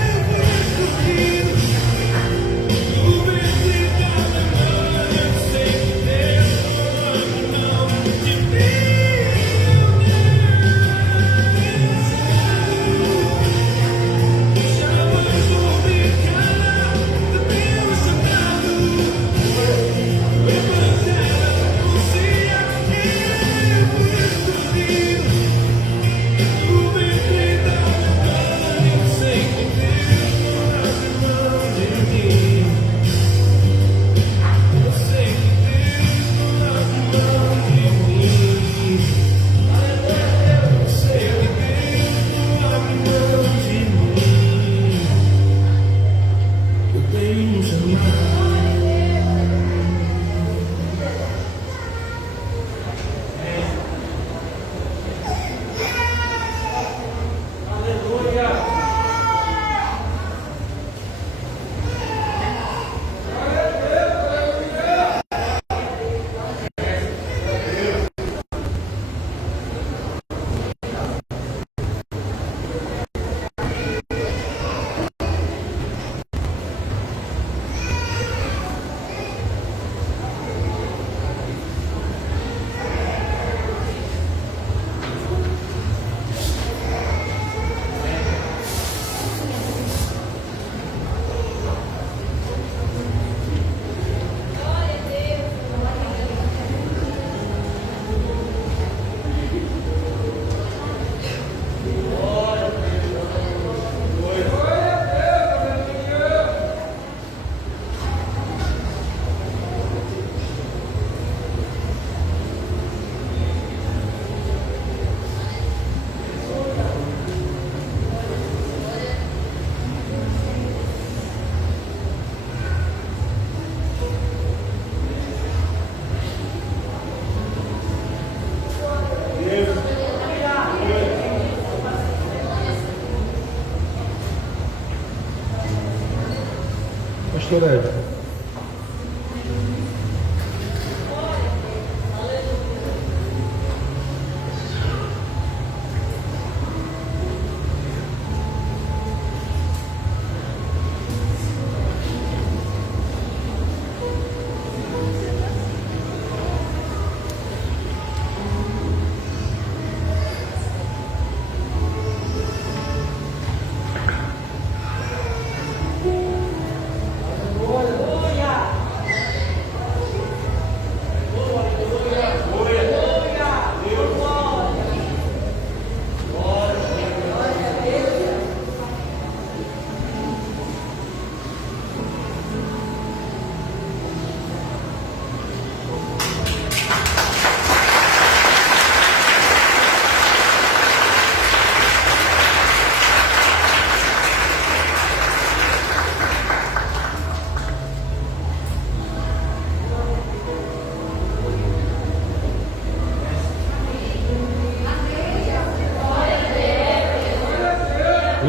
eu fui escolhido, no ventre da minha mãe eu sei que Deus não abre mão de mim. Chamado obrigado, eu tenho um chamado, o Evangelho anuncia, eu fui escolhido, no ventre da minha mãe eu sei que Deus não abre mão de mim. Eu sei que Deus não abre mão de mim. Eu sei que Deus não abre mão de mim. Eu tenho um chamado. Pastor Ed.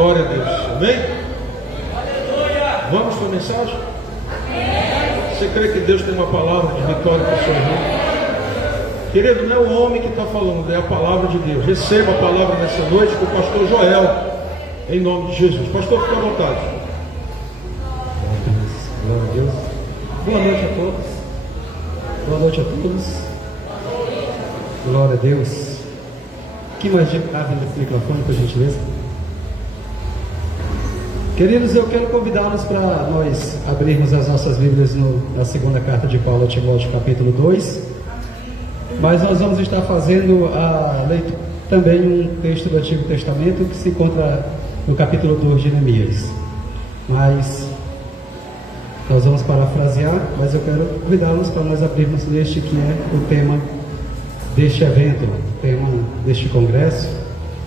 Glória a Deus. Amém? Vamos para a mensagem? Você crê que Deus tem uma palavra de vitória para a sua vida? Querido, não é o homem que está falando, é a palavra de Deus. Receba a palavra nessa noite com o pastor Joel, em nome de Jesus. Pastor, fica à vontade. Glória a Deus. Boa noite a todos. Boa noite a todos. Glória a Deus. Que mais de abre esse microfone, por gentileza? Queridos, eu quero convidá-los para nós abrirmos as nossas Bíblias na segunda carta de Paulo a Timóteo, capítulo 2. Mas nós vamos estar fazendo a leitura também um texto do Antigo Testamento que se encontra no capítulo 2 de Neemias. Mas nós vamos parafrasear, mas eu quero convidá-los para nós abrirmos neste que é o tema deste evento, o tema deste congresso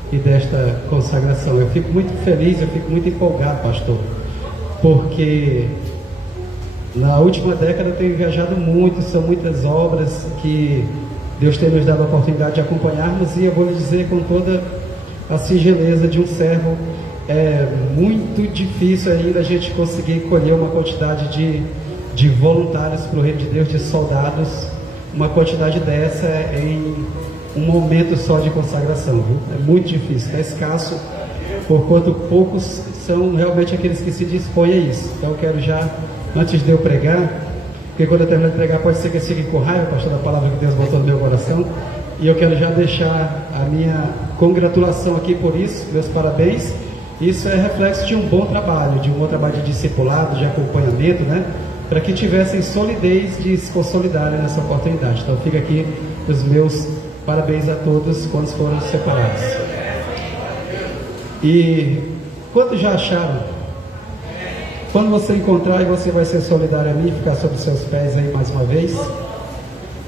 e desta consagração. Eu fico muito feliz, eu fico muito empolgado, pastor, porque na última década eu tenho viajado muito, são muitas obras que Deus tem nos dado a oportunidade de acompanharmos, e eu vou lhe dizer com toda a singeleza de um servo, é muito difícil ainda a gente conseguir colher uma quantidade de voluntários para o reino de Deus, de soldados, uma quantidade dessa em um momento só de consagração, viu? É muito difícil, é escasso, porquanto poucos são realmente aqueles que se dispõem a isso. Então eu quero já, antes de eu pregar, porque quando eu terminar de pregar pode ser que eu siga com raiva, pastor, da palavra que Deus botou no meu coração, e eu quero já deixar a minha congratulação aqui por isso, meus parabéns. Isso é reflexo de um bom trabalho de discipulado, de acompanhamento, né? Para que tivessem solidez de se consolidarem nessa oportunidade. Então fica aqui os meus parabéns a todos quando foram separados. E quantos já acharam? Quando você encontrar, e você vai ser solidário a mim, ficar sobre seus pés aí mais uma vez,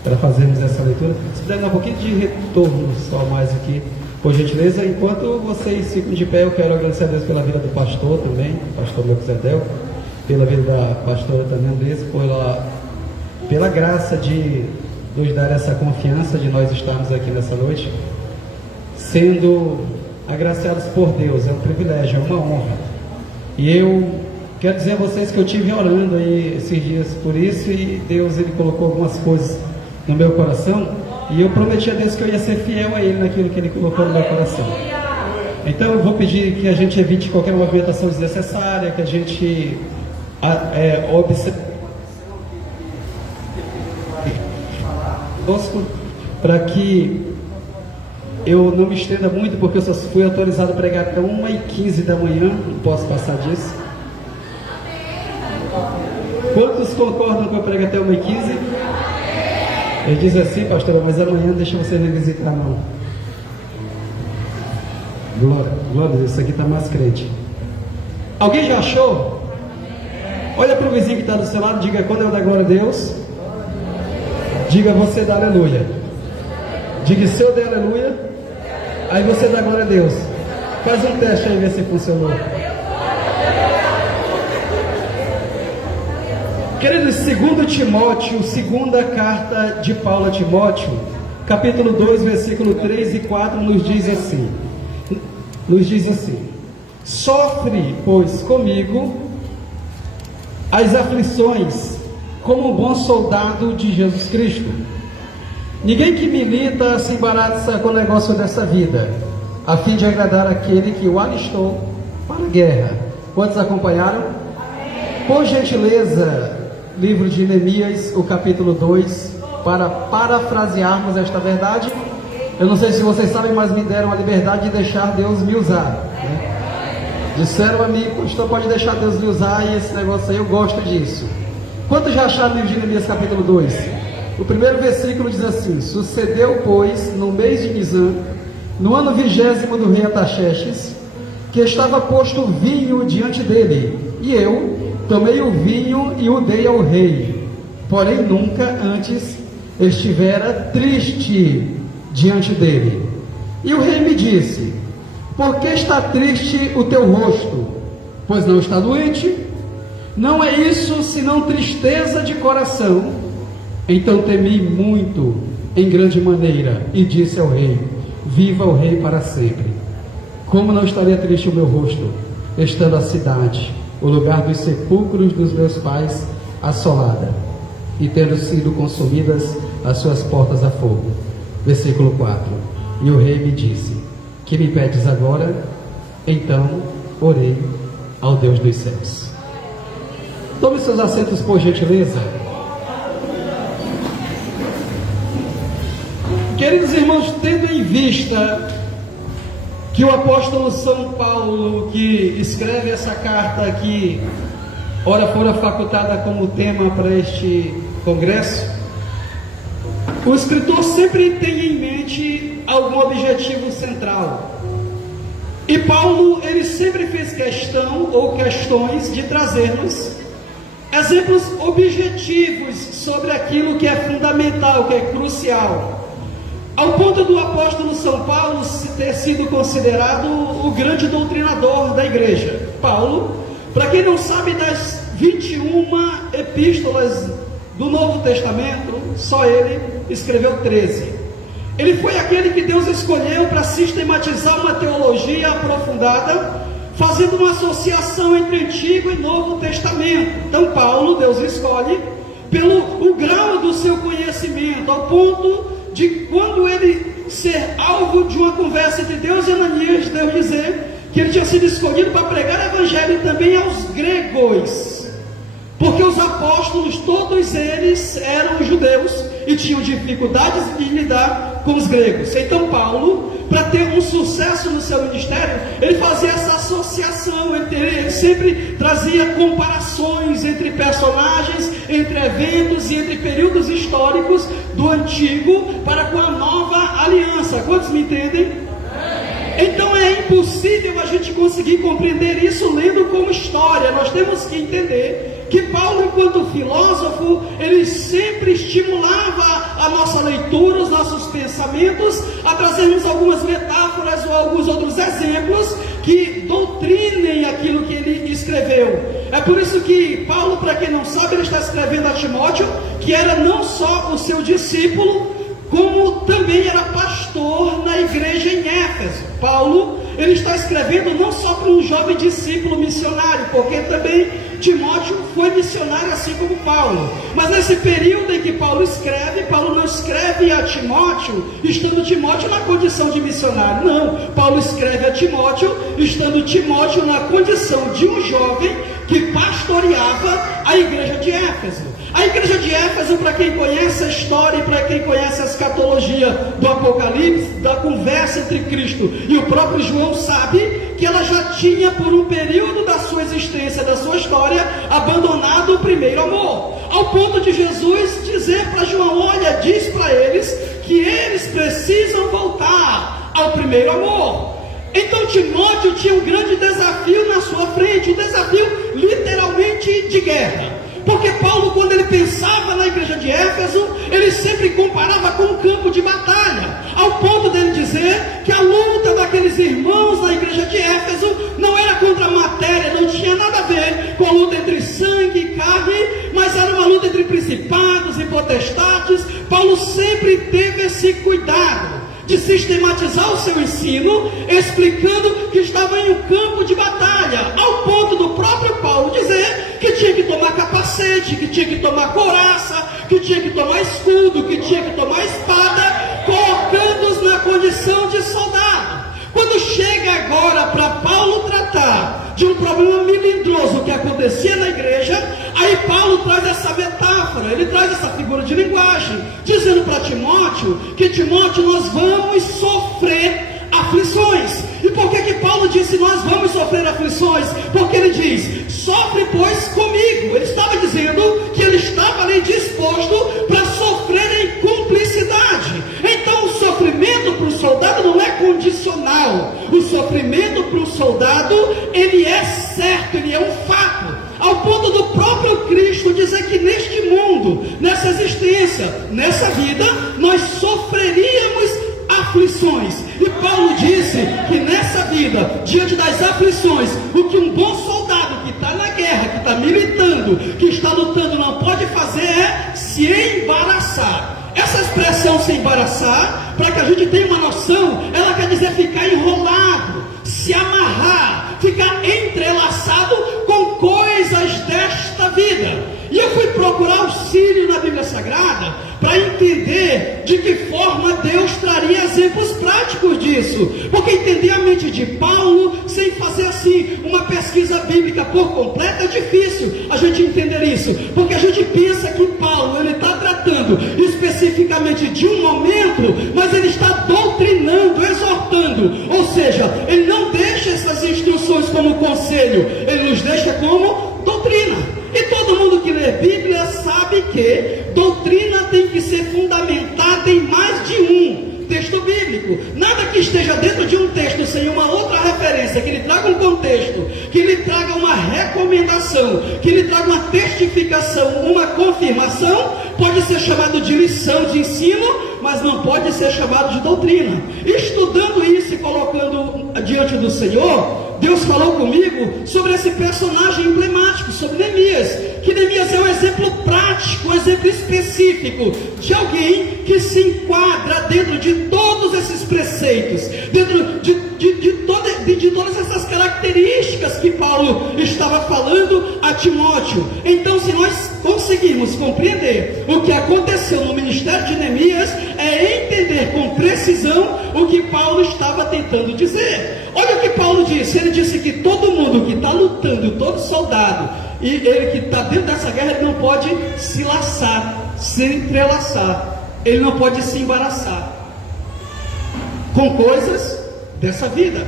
para fazermos essa leitura. Se puder dar um pouquinho de retorno só mais aqui, por gentileza. Enquanto vocês ficam de pé, eu quero agradecer a Deus pela vida do pastor também, pastor Melquisedel, pela vida da pastora também Andressa, pela graça de nos dar essa confiança de nós estarmos aqui nessa noite, sendo agraciados por Deus. É um privilégio, é uma honra. E eu quero dizer a vocês que eu estive orando aí esses dias por isso, e Deus ele colocou algumas coisas no meu coração, e eu prometi a Deus que eu ia ser fiel a Ele naquilo que Ele colocou no meu coração. Então eu vou pedir que a gente evite qualquer movimentação desnecessária, que a gente observe para que eu não me estenda muito, porque eu só fui autorizado a pregar até 1h15 da manhã, não posso passar disso. Quantos concordam que eu prego até 1h15? Ele diz assim, pastora, mas amanhã deixa você me visitar, não. Glória a Deus, isso aqui está mais crente. Alguém já achou? Olha para o vizinho que está do seu lado, diga: quando eu dar glória a Deus, diga: você dá aleluia. Diga: se eu der aleluia, aí você dá glória a Deus. Faz um teste aí, ver se funcionou. Queridos, 2 Timóteo, segunda carta de Paulo a Timóteo, capítulo 2, versículo 3 e 4, nos diz assim: sofre, pois, comigo as aflições, como um bom soldado de Jesus Cristo. Ninguém que milita se embaraça com o negócio dessa vida, a fim de agradar aquele que o alistou para a guerra. Quantos acompanharam? Por gentileza, livro de Neemias, o capítulo 2, para parafrasearmos esta verdade. Eu não sei se vocês sabem, mas me deram a liberdade de deixar Deus me usar, né? Disseram a mim: pastor, pode deixar Deus me usar, e esse negócio aí eu gosto disso. Quantos já acharam o livro de Neemias capítulo 2? O primeiro versículo diz assim: sucedeu, pois, no mês de Nisan, no ano 20º do rei Artaxerxes, que estava posto vinho diante dele, e eu tomei o vinho e o dei ao rei, porém nunca antes estivera triste diante dele. E o rei me disse: por que está triste o teu rosto? Pois não está doente? Não é isso senão tristeza de coração. Então temi muito, em grande maneira, e disse ao rei: viva o rei para sempre. Como não estaria triste o meu rosto, estando a cidade, o lugar dos sepulcros dos meus pais, assolada, e tendo sido consumidas as suas portas a fogo. Versículo 4. E o rei me disse: que me pedes agora? Então orei ao Deus dos céus. Tome seus assentos, por gentileza. Queridos irmãos, tendo em vista que o apóstolo São Paulo, que escreve essa carta que ora fora facultada como tema para este congresso, o escritor sempre tem em mente algum objetivo central. E Paulo, ele sempre fez questão ou questões de trazermos exemplos objetivos sobre aquilo que é fundamental, que é crucial, ao ponto do apóstolo São Paulo ter sido considerado o grande doutrinador da igreja. Paulo, para quem não sabe, das 21 epístolas do Novo Testamento, só ele escreveu 13. Ele foi aquele que Deus escolheu para sistematizar uma teologia aprofundada, fazendo uma associação entre Antigo e Novo Testamento. Então Paulo, Deus escolhe pelo o grau do seu conhecimento, ao ponto de, quando ele ser alvo de uma conversa entre Deus e Ananias, Deus dizer que ele tinha sido escolhido para pregar o evangelho também aos gregos, porque os apóstolos, todos eles eram judeus e tinham dificuldades de lidar com os gregos. Então Paulo, para ter um sucesso no seu ministério, ele fazia essa associação, ele sempre trazia comparações entre personagens, entre eventos e entre períodos históricos do Antigo para com a nova aliança. Quantos me entendem? Então é impossível a gente conseguir compreender isso lendo como história. Nós temos que entender que Paulo, enquanto filósofo, ele sempre estimulava a nossa leitura, os nossos pensamentos, a trazermos algumas metáforas ou alguns outros exemplos que doutrinem aquilo que ele escreveu. É por isso que Paulo, para quem não sabe, ele está escrevendo a Timóteo, que era não só o seu discípulo, como também era pastor na igreja em Éfeso. Paulo, ele está escrevendo não só para um jovem discípulo missionário, porque também Timóteo foi missionário assim como Paulo. Mas nesse período em que Paulo escreve, Paulo não escreve a Timóteo estando Timóteo na condição de missionário. Não, Paulo escreve a Timóteo estando Timóteo na condição de um jovem que pastoreava a igreja de Éfeso. A igreja de Éfeso, para quem conhece a história e para quem conhece a escatologia do Apocalipse, da conversa entre Cristo e o próprio João, sabe que ela já tinha, por um período da sua existência, da sua história, abandonado o primeiro amor, ao ponto de Jesus dizer para João: olha, diz para eles que eles precisam voltar ao primeiro amor. Então Timóteo tinha um grande desafio na sua frente, um desafio literalmente de guerra. Porque Paulo, quando ele pensava na igreja de Éfeso, ele sempre comparava com um campo de batalha, ao ponto dele dizer que a luta daqueles irmãos na igreja de Éfeso não era contra a matéria, não tinha nada a ver com a luta entre sangue e carne, mas era uma luta entre principados e potestades. Paulo sempre teve esse cuidado de sistematizar o seu ensino, explicando que estava em um campo de batalha, ao ponto do próprio Paulo dizer que tinha que tomar capacete, que tinha que tomar couraça, que tinha que tomar escudo, que tinha que tomar espada, colocando-os na condição de soldado. Quando chega agora para Paulo tratar de um problema melindroso que acontecia na igreja, aí Paulo traz essa metáfora, ele traz essa figura de linguagem, dizendo para Timóteo que Timóteo, nós vamos sofrer aflições. E por que Paulo disse nós vamos sofrer aflições? Porque ele diz: sofre pois comigo. Ele estava dizendo que ele estava ali disposto para sofrer em cumplicidade. Então o sofrimento para o soldado não é condicional. O sofrimento para o soldado, ele é certo, ele é um fato, ao ponto do próprio Cristo dizer que neste mundo, nessa existência, nessa vida, nós sofreríamos aflições. E Paulo disse que nessa vida, diante das aflições, o que um bom soldado que está na guerra, que está militando, que está lutando, não pode fazer é se embaraçar. Essa expressão se embaraçar, para que a gente tenha uma noção, ela quer dizer ficar enrolado, se procurar auxílio na Bíblia Sagrada para entender de que forma Deus traria exemplos práticos disso. Porque entender a mente de Paulo sem fazer assim uma pesquisa bíblica por completo é difícil a gente entender isso. Porque a gente pensa que Paulo ele está tratando especificamente de um momento, mas ele está doutrinando, exortando. Ou seja, ele não deixa essas instruções como conselho, ele nos deixa como doutrina. E todo mundo que lê Bíblia sabe que doutrina tem que ser fundamentada em mais de um texto bíblico. Nada que esteja dentro de um texto sem uma outra referência, que lhe traga um contexto, que lhe traga uma recomendação, que lhe traga uma testificação, uma confirmação, pode ser chamado de lição, de ensino, mas não pode ser chamado de doutrina. Estudando isso e colocando diante do Senhor, Deus falou comigo sobre esse personagem emblemático, sobre Neemias, que Neemias é um exemplo prático, um exemplo específico de alguém que se enquadra dentro de todos esses preceitos, dentro de todas essas características que Paulo estava falando a Timóteo. Então, se nós conseguirmos compreender o que aconteceu no ministério de Neemias, é entender com precisão o que Paulo estava tentando dizer. Olha o que Paulo disse. Ele disse que todo mundo que está lutando, todo soldado, e ele que está dentro dessa guerra, ele não pode se laçar, se entrelaçar, ele não pode se embaraçar com coisas dessa vida.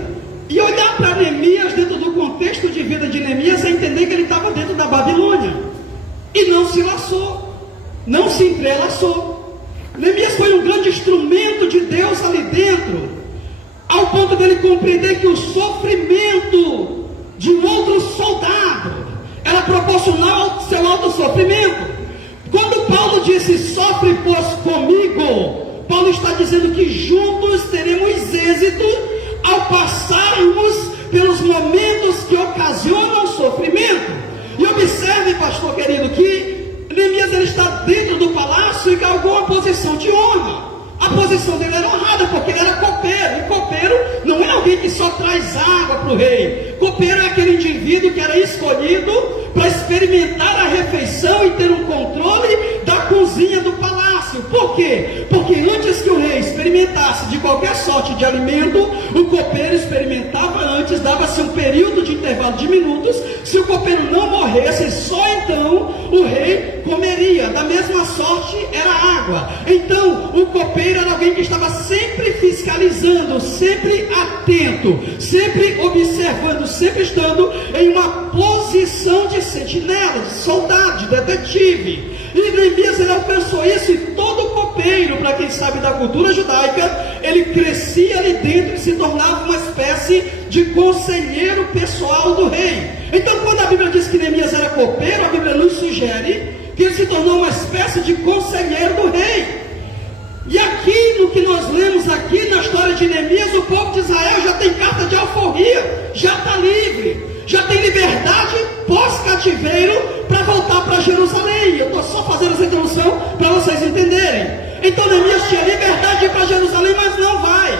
E olhar para Neemias dentro do contexto de vida de Neemias é entender que ele estava dentro da Babilônia e não se laçou, não se entrelaçou. Neemias foi um grande instrumento de Deus ali dentro, ao ponto dele compreender que o sofrimento de um outro soldado era proporcional ao seu alto sofrimento. Quando Paulo disse, sofre pois comigo, Paulo está dizendo que juntos teremos êxito ao passarmos pelos momentos que ocasionam sofrimento. E observe, pastor querido, que Neemias ele está dentro do palácio e galgou uma posição de honra. A posição dele era honrada, porque ele era copeiro. E copeiro não é alguém que só traz água para o rei. Copeiro é aquele indivíduo que era escolhido para experimentar a refeição e ter um controle da cozinha do palácio. Por quê? Porque antes que o rei experimentasse de qualquer sorte de alimento, o copeiro experimentava antes, dava-se um período de intervalo de minutos. Se o copeiro não morresse, só então o rei comeria. Da mesma sorte era água. Então o copeiro era alguém que estava sempre fiscalizando, sempre atento, sempre observando, sempre estando em uma posição de sentinela, de soldado, de detetive. E Neemias ele alcançou isso, e todo copeiro, para quem sabe da cultura judaica, ele crescia ali dentro e se tornava uma espécie de conselheiro pessoal do rei. Então, quando a Bíblia diz que Neemias era copeiro, a Bíblia nos sugere que ele se tornou uma espécie de conselheiro do rei. E aqui, no que nós lemos aqui na história de Neemias, o povo de Israel já tem carta de alforria, já está livre, já tem liberdade pós-cativeiro para voltar para Jerusalém. Eu estou só fazendo essa introdução para vocês entenderem. Então Neemias tinha liberdade de ir para Jerusalém, mas não vai.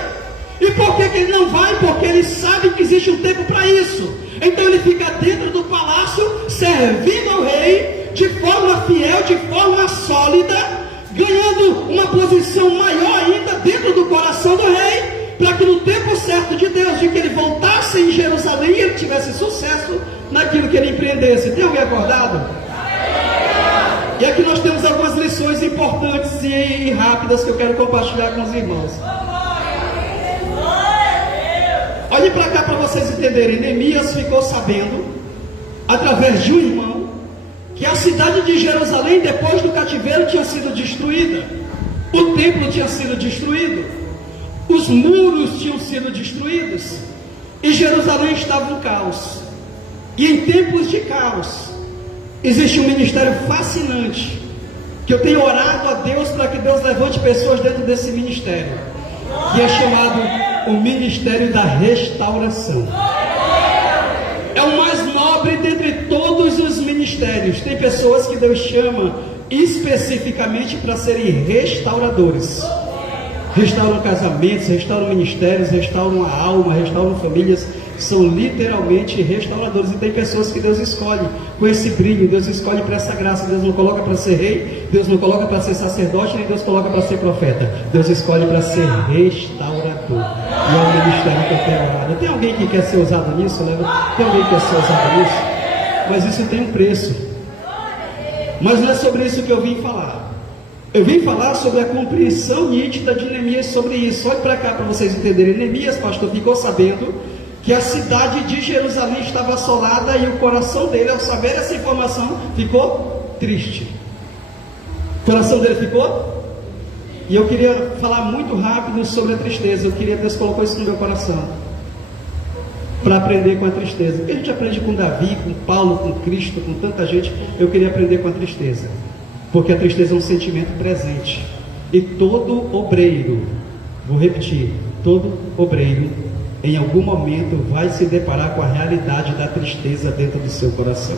E por que ele não vai? Porque ele sabe que existe um tempo para isso. Então ele fica dentro do palácio, servindo ao rei, de forma fiel, de forma sólida, ganhando uma posição maior ainda dentro do coração do rei, para que no tempo certo de Deus, de que ele voltasse em Jerusalém, ele tivesse sucesso naquilo que ele empreendesse. Tem alguém acordado? E aqui nós temos algumas lições importantes e rápidas que eu quero compartilhar com os irmãos. Olhe para cá para vocês entenderem. Neemias ficou sabendo, através de um irmão, que a cidade de Jerusalém, depois do cativeiro, tinha sido destruída. O templo tinha sido destruído. Os muros tinham sido destruídos. E Jerusalém estava um caos. E em tempos de caos, existe um ministério fascinante, que eu tenho orado a Deus para que Deus levante pessoas dentro desse ministério, que é chamado o Ministério da Restauração. É o mais nobre dentre todos os ministérios. Tem pessoas que Deus chama especificamente para serem restauradores. Restauram casamentos, restauram ministérios, restauram a alma, restauram famílias. são literalmente restauradores. E tem pessoas que Deus escolhe com esse brilho, Deus escolhe para essa graça. Deus não coloca para ser rei, Deus não coloca para ser sacerdote, nem Deus coloca para ser profeta. Deus escolhe para ser restaurador. E é o ministério que eu tenho orado. Tem alguém que quer ser usado nisso, né? Tem alguém que quer ser usado nisso? Mas isso tem um preço. Mas não é sobre isso que eu vim falar. Eu vim falar sobre a compreensão nítida de Neemias sobre isso. Olhe para cá para vocês entenderem. Neemias, pastor, ficou sabendo que a cidade de Jerusalém estava assolada, e o coração dele, ao saber essa informação, ficou triste. O coração dele ficou? E eu queria falar muito rápido sobre a tristeza. Deus colocou isso no meu coração para aprender com a tristeza. Porque a gente aprende com Davi, com Paulo, com Cristo, com tanta gente. Eu queria aprender com a tristeza, porque a tristeza é um sentimento presente. E todo obreiro, vou repetir, todo obreiro em algum momento vai se deparar com a realidade da tristeza dentro do seu coração.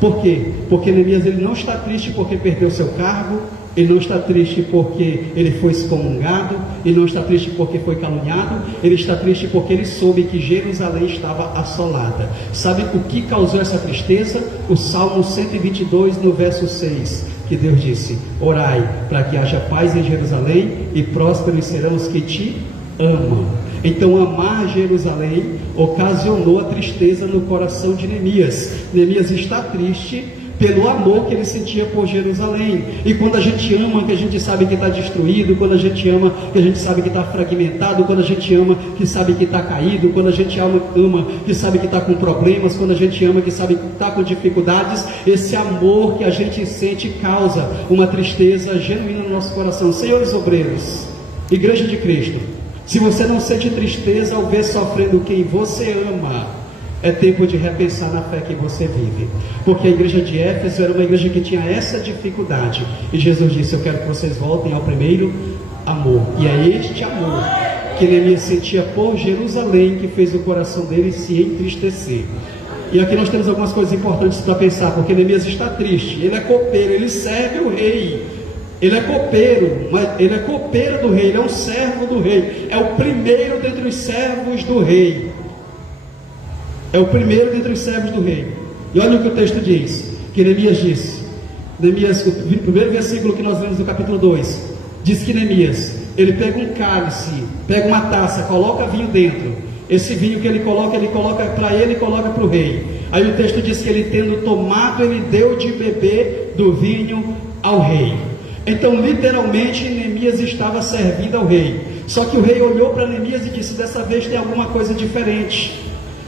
Por quê? Porque Neemias, ele não está triste porque perdeu seu cargo, ele não está triste porque ele foi excomungado, ele não está triste porque foi caluniado, ele está triste porque ele soube que Jerusalém estava assolada. Sabe o que causou essa tristeza? O Salmo 122, no verso 6, que Deus disse: orai para que haja paz em Jerusalém, e prósperos serão os que te amam. Então, amar Jerusalém ocasionou a tristeza no coração de Neemias. Neemias está triste pelo amor que ele sentia por Jerusalém. E quando a gente ama, que a gente sabe que está destruído, quando a gente ama, que a gente sabe que está fragmentado, quando a gente ama, que sabe que está caído, quando a gente ama, que sabe que está com problemas, quando a gente ama, que sabe que está com dificuldades, esse amor que a gente sente causa uma tristeza genuína no nosso coração. Senhores obreiros, Igreja de Cristo, se você não sente tristeza ao ver sofrendo quem você ama, é tempo de repensar na fé que você vive. Porque a igreja de Éfeso era uma igreja que tinha essa dificuldade. E Jesus disse: eu quero que vocês voltem ao primeiro amor. E é este amor que Neemias sentia por Jerusalém que fez o coração dele se entristecer. E aqui nós temos algumas coisas importantes para pensar, porque Neemias está triste. Ele é copeiro, ele serve o rei. Ele é copeiro, mas ele é copeiro do rei, ele é um servo do rei. É o primeiro dentre os servos do rei. É o primeiro dentre os servos do rei. E olha o que o texto diz, que Neemias disse. Neemias, o primeiro versículo que nós lemos no capítulo 2, diz que Neemias, ele pega um cálice, pega uma taça, coloca vinho dentro. Esse vinho que ele coloca para ele e coloca para o rei. Aí o texto diz que ele, tendo tomado, ele deu de beber do vinho ao rei. Então, literalmente, Neemias estava servindo ao rei. Só que o rei olhou para Neemias e disse: dessa vez tem alguma coisa diferente.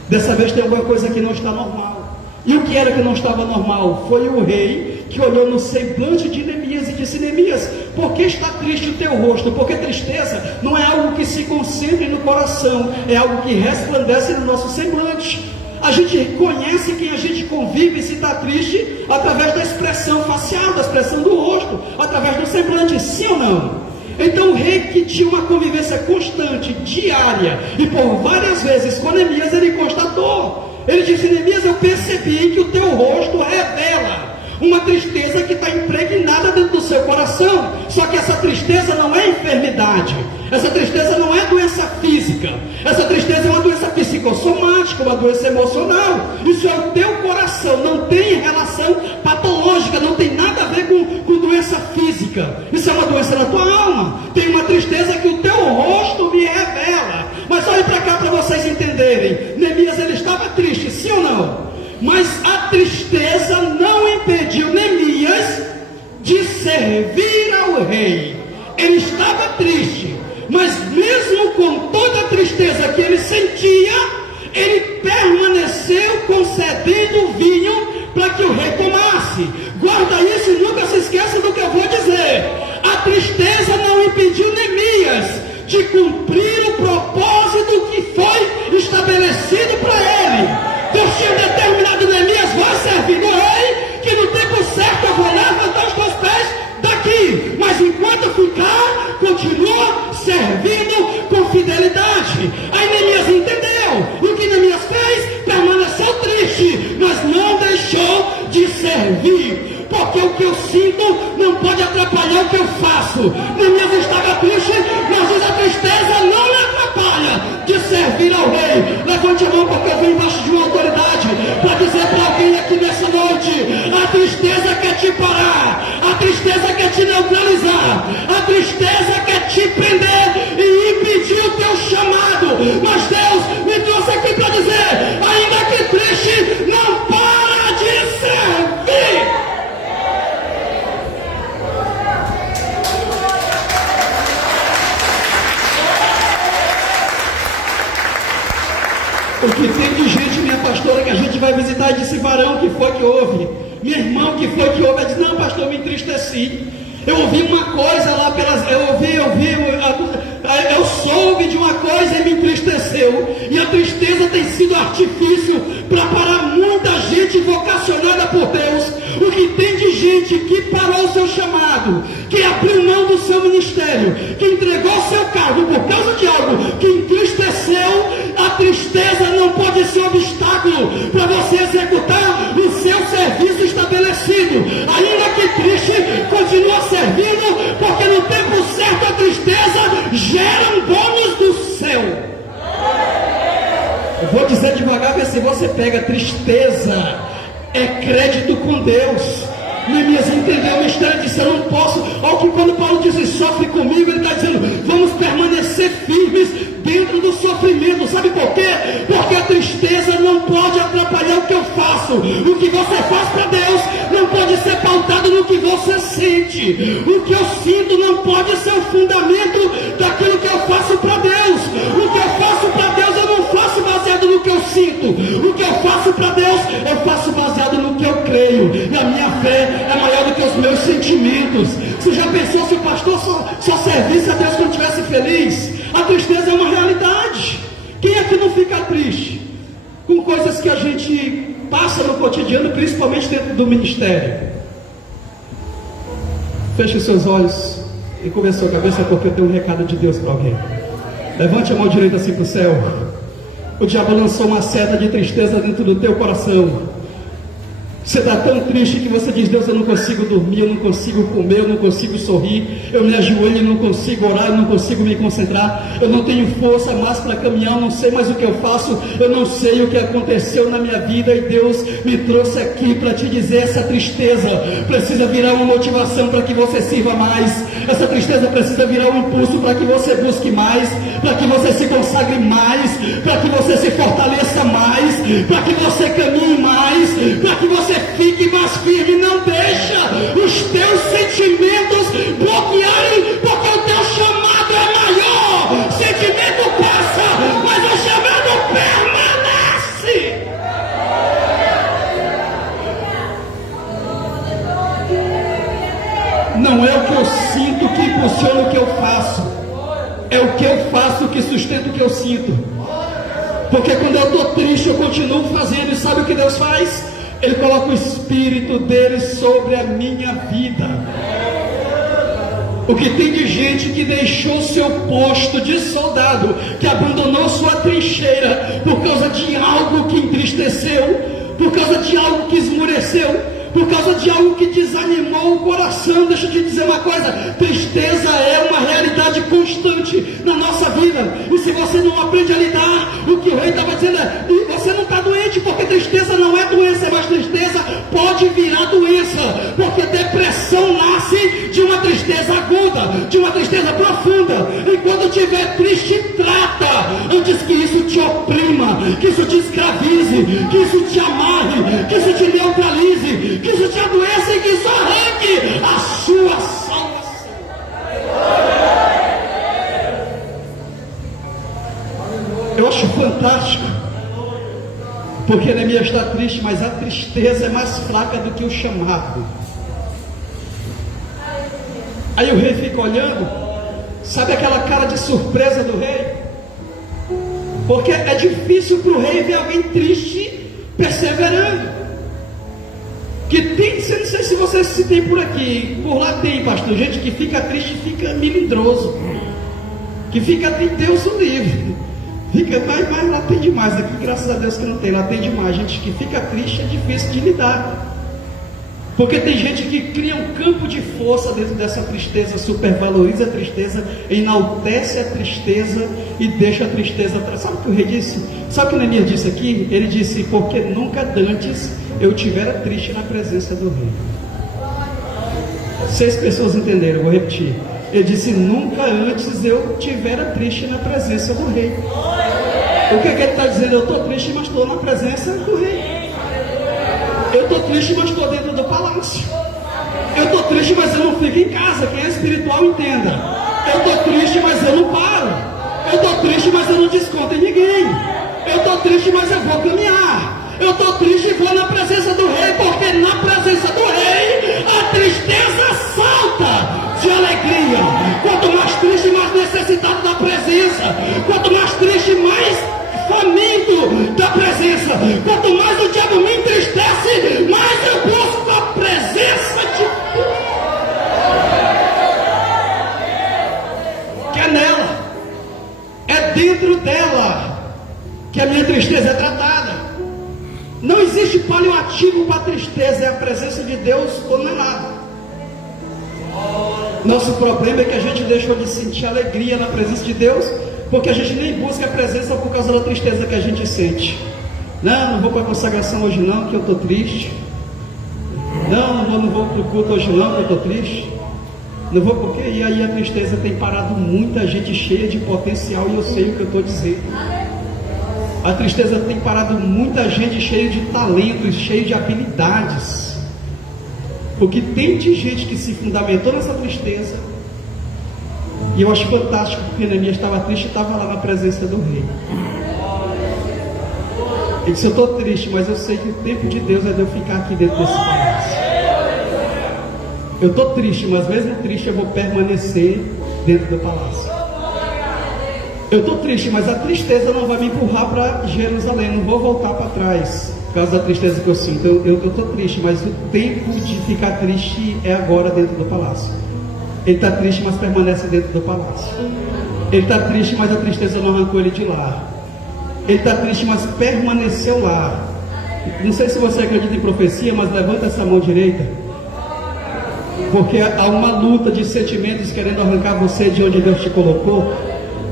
Dessa vez tem alguma coisa que não está normal. E o que era que não estava normal? Foi o rei que olhou no semblante de Neemias e disse: Neemias, por que está triste o teu rosto? Porque tristeza não é algo que se concentre no coração, é algo que resplandece no nosso semblante. A gente conhece quem a gente convive se está triste através da expressão facial, da expressão do rosto, através do semblante, sim ou não? Então o rei, que tinha uma convivência constante, diária, e por várias vezes com Neemias, ele constatou. Ele disse: Neemias, eu percebi que o teu rosto revela uma tristeza que está impregnada dentro do seu coração. Só que essa tristeza não é enfermidade, essa tristeza não é doença física, essa tristeza é uma doença psicossomática, uma doença emocional. Isso é o teu coração, não tem relação patológica, não tem nada a ver com doença física. Isso é uma doença na tua alma. Tem uma tristeza que o teu rosto me revela. Mas olhe para cá para vocês entenderem. Neemias, ele estava triste, sim ou não? Mas a tristeza não impediu Neemias de servir ao rei. Ele estava triste, mas mesmo com toda a tristeza que ele sentia, ele permaneceu concedendo vinho para que o rei tomasse. Guarda isso e nunca se esqueça do que eu vou dizer. A tristeza não impediu Neemias de cumprir o propósito que foi estabelecido para ele. Deus tinha determinado: Neemias, vai servir o rei, que no tempo certo eu vou levantar os teus pés daqui. Mas enquanto ficar, continua servindo com fidelidade. Aí Neemias entendeu. E o que Neemias fez? Permaneceu triste, mas não deixou de servir. Porque o que eu sinto não pode atrapalhar o que eu faço. Neemias estava triste, mas a tristeza não lhe atrapalha de servir ao rei. Levante a mão, estou embaixo de uma autoridade para dizer para alguém aqui nessa noite: a tristeza quer te parar, a tristeza quer te neutralizar, a tristeza quer te prender e impedir o teu chamado. Mas Deus me trouxe aqui para dizer: ainda que triste, não para de servir. O que tem de gente, minha pastora, que a gente vai visitar, e disse: varão, que foi que houve? Meu irmão, que foi que houve? Ela disse: não, pastor, eu me entristeci. Eu ouvi uma coisa lá pelas... Eu soube de uma coisa e me entristeceu. E a tristeza tem sido artifício para parar muita gente vocacionada por Deus. O que tem de gente que parou o seu chamado, que abriu mão do seu ministério, que entregou seu cargo por causa de algo que entristeceu. A tristeza não pode ser obstáculo para você executar o seu serviço estabelecido. Ainda que triste, continua servindo, porque no tempo certo a tristeza gera um bônus do céu. Eu vou dizer devagar, ver se você pega: tristeza é crédito com Deus. Neemias entendeu o mistério e disse: eu não posso. Olha que quando Paulo diz: sofre comigo, ele está dizendo: vamos permanecer firmes dentro do sofrimento. Sabe por quê? Porque a tristeza não pode atrapalhar o que eu faço. O que você faz para Deus não pode ser pautado no que você sente. O que eu sinto não pode ser o fundamento daquilo que eu faço para Deus. O que eu faço para Deus eu não faço baseado no que eu sinto. O que eu faço para Deus eu faço baseado no que eu creio. E a minha fé é maior do que os meus sentimentos. Você já pensou se o pastor só servisse a Deus quando estivesse feliz? A tristeza é uma realidade. Quem é que não fica triste com coisas que a gente passa no cotidiano, principalmente dentro do ministério? Feche os seus olhos e curve a sua cabeça, porque eu tenho um recado de Deus para alguém. Levante a mão direita assim para o céu. O diabo lançou uma seta de tristeza dentro do teu coração. Você está tão triste que você diz: Deus, eu não consigo dormir, eu não consigo comer, eu não consigo sorrir, eu me ajoelho, eu não consigo orar, eu não consigo me concentrar, eu não tenho força mais para caminhar, eu não sei mais o que eu faço, eu não sei o que aconteceu na minha vida. E Deus me trouxe aqui para te dizer: essa tristeza precisa virar uma motivação para que você sirva mais, essa tristeza precisa virar um impulso para que você busque mais, para que você se consagre mais, para que você se fortaleça mais, para que você caminhe mais, para que você fique mais firme. Não deixa os teus sentimentos bloquearem, porque o teu chamado é maior. Sentimento passa, mas o chamado permanece. Não é o que eu sinto que impulsiona o que eu faço, é o que eu faço que sustenta o que eu sinto. Porque quando eu estou triste, eu continuo fazendo. E sabe o que Deus faz? Ele coloca o Espírito dele sobre a minha vida. O que tem de gente que deixou seu posto de soldado, que abandonou sua trincheira por causa de algo que entristeceu, por causa de algo que esmureceu, por causa de algo que desanimou o coração. Deixa eu te dizer uma coisa: tristeza é uma realidade constante na nossa vida. E se você não aprende a lidar, o que o rei estava dizendo é: você não está doente, porque tristeza não é doença, mas tristeza pode virar doença, porque depressão nasce de uma tristeza aguda, de uma tristeza profunda. E quando estiver triste, trata antes que isso te oprima, que isso te escravize, que isso te amarre, que isso te neutralize, que isso te adoeça e que isso arranque a sua salvação. Eu acho fantástico, porque Neemias está triste, mas a tristeza é mais fraca do que o chamado. Aí o rei fica olhando, sabe aquela cara de surpresa do rei? Porque é difícil para o rei ver alguém triste perseverando. Que tem, não sei se você se tem por aqui, por lá tem, pastor, gente que fica triste e fica melindroso, que fica triste, Deus o livre, fica, mas lá tem demais, aqui graças a Deus que não tem, lá tem demais, gente que fica triste, é difícil de lidar. Porque tem gente que cria um campo de força dentro dessa tristeza, supervaloriza a tristeza, enaltece a tristeza e deixa a tristeza atrás. Sabe o que o rei disse? Sabe o que Neemias disse aqui? Ele disse, porque nunca dantes eu tivera triste na presença do rei. 6 pessoas entenderam, eu vou repetir. Ele disse, nunca antes eu tivera triste na presença do rei. O que é que ele está dizendo? Eu estou triste, mas estou na presença do rei. Eu estou triste, mas estou dentro do palácio. Eu estou triste, mas eu não fico em casa. Quem é espiritual entenda. Eu estou triste, mas eu não paro. Eu estou triste, mas eu não desconto em ninguém. Eu estou triste, mas eu vou caminhar. Eu estou triste e vou na presença do rei, porque na presença do rei a tristeza salta de alegria. Quanto mais triste, mais necessitado da presença. Quanto mais triste, mais faminto da presença. Quanto mais o diabo me entristece, mais eu busco a presença de Deus. Que é nela, é dentro dela que a minha tristeza é tratada. Não existe paliativo para a tristeza, é a presença de Deus ou não é nada. Nosso problema é que a gente deixou de sentir alegria na presença de Deus, porque a gente nem busca a presença por causa da tristeza que a gente sente. Não vou para a consagração hoje não, que eu estou triste. Não vou para o culto hoje não, que eu estou triste. Não vou porque, e aí a tristeza tem parado muita gente cheia de potencial, e eu sei o que eu estou dizendo. A tristeza tem parado muita gente cheia de talentos, cheia de habilidades. Porque tem de gente que se fundamentou nessa tristeza. E eu acho fantástico, porque Neemias estava triste e estava lá na presença do rei. Ele disse, eu estou triste, mas eu sei que o tempo de Deus é de eu ficar aqui dentro desse palácio. Eu estou triste, mas mesmo triste eu vou permanecer dentro do palácio. Eu estou triste, mas a tristeza não vai me empurrar para Jerusalém. Não vou voltar para trás por causa da tristeza que eu sinto. Eu estou triste, mas o tempo de ficar triste é agora dentro do palácio. Ele está triste, mas permanece dentro do palácio. Ele está triste, mas a tristeza não arrancou ele de lá. Ele está triste, mas permaneceu lá. Não sei se você acredita em profecia, mas levanta essa mão direita. Porque há uma luta de sentimentos querendo arrancar você de onde Deus te colocou.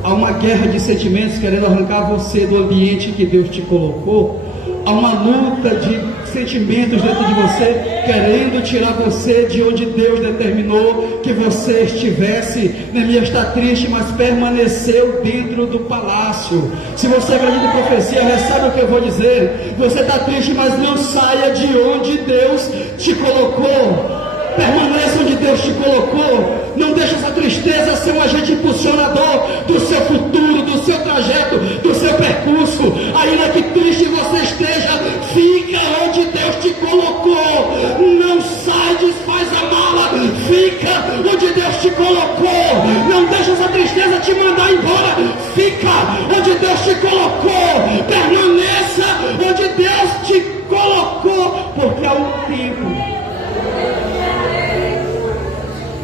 Há uma guerra de sentimentos querendo arrancar você do ambiente que Deus te colocou. Há uma luta de sentimentos dentro de você, querendo tirar você de onde Deus determinou que você estivesse. Neemias está triste, mas permaneceu dentro do palácio. Se você acredita em profecia, recebe o que eu vou dizer. Você está triste, mas não saia de onde Deus te colocou. Permaneça onde Deus te colocou. Não deixe essa tristeza ser um agente impulsionador do seu futuro, do seu trajeto, do seu percurso. Ainda que triste você esteja, fica onde Deus te colocou. Não sai, desfaz a mala. Fica onde Deus te colocou. Não deixe essa tristeza te mandar embora. Fica onde Deus te colocou. Permaneça onde Deus te colocou. Porque há um tempo.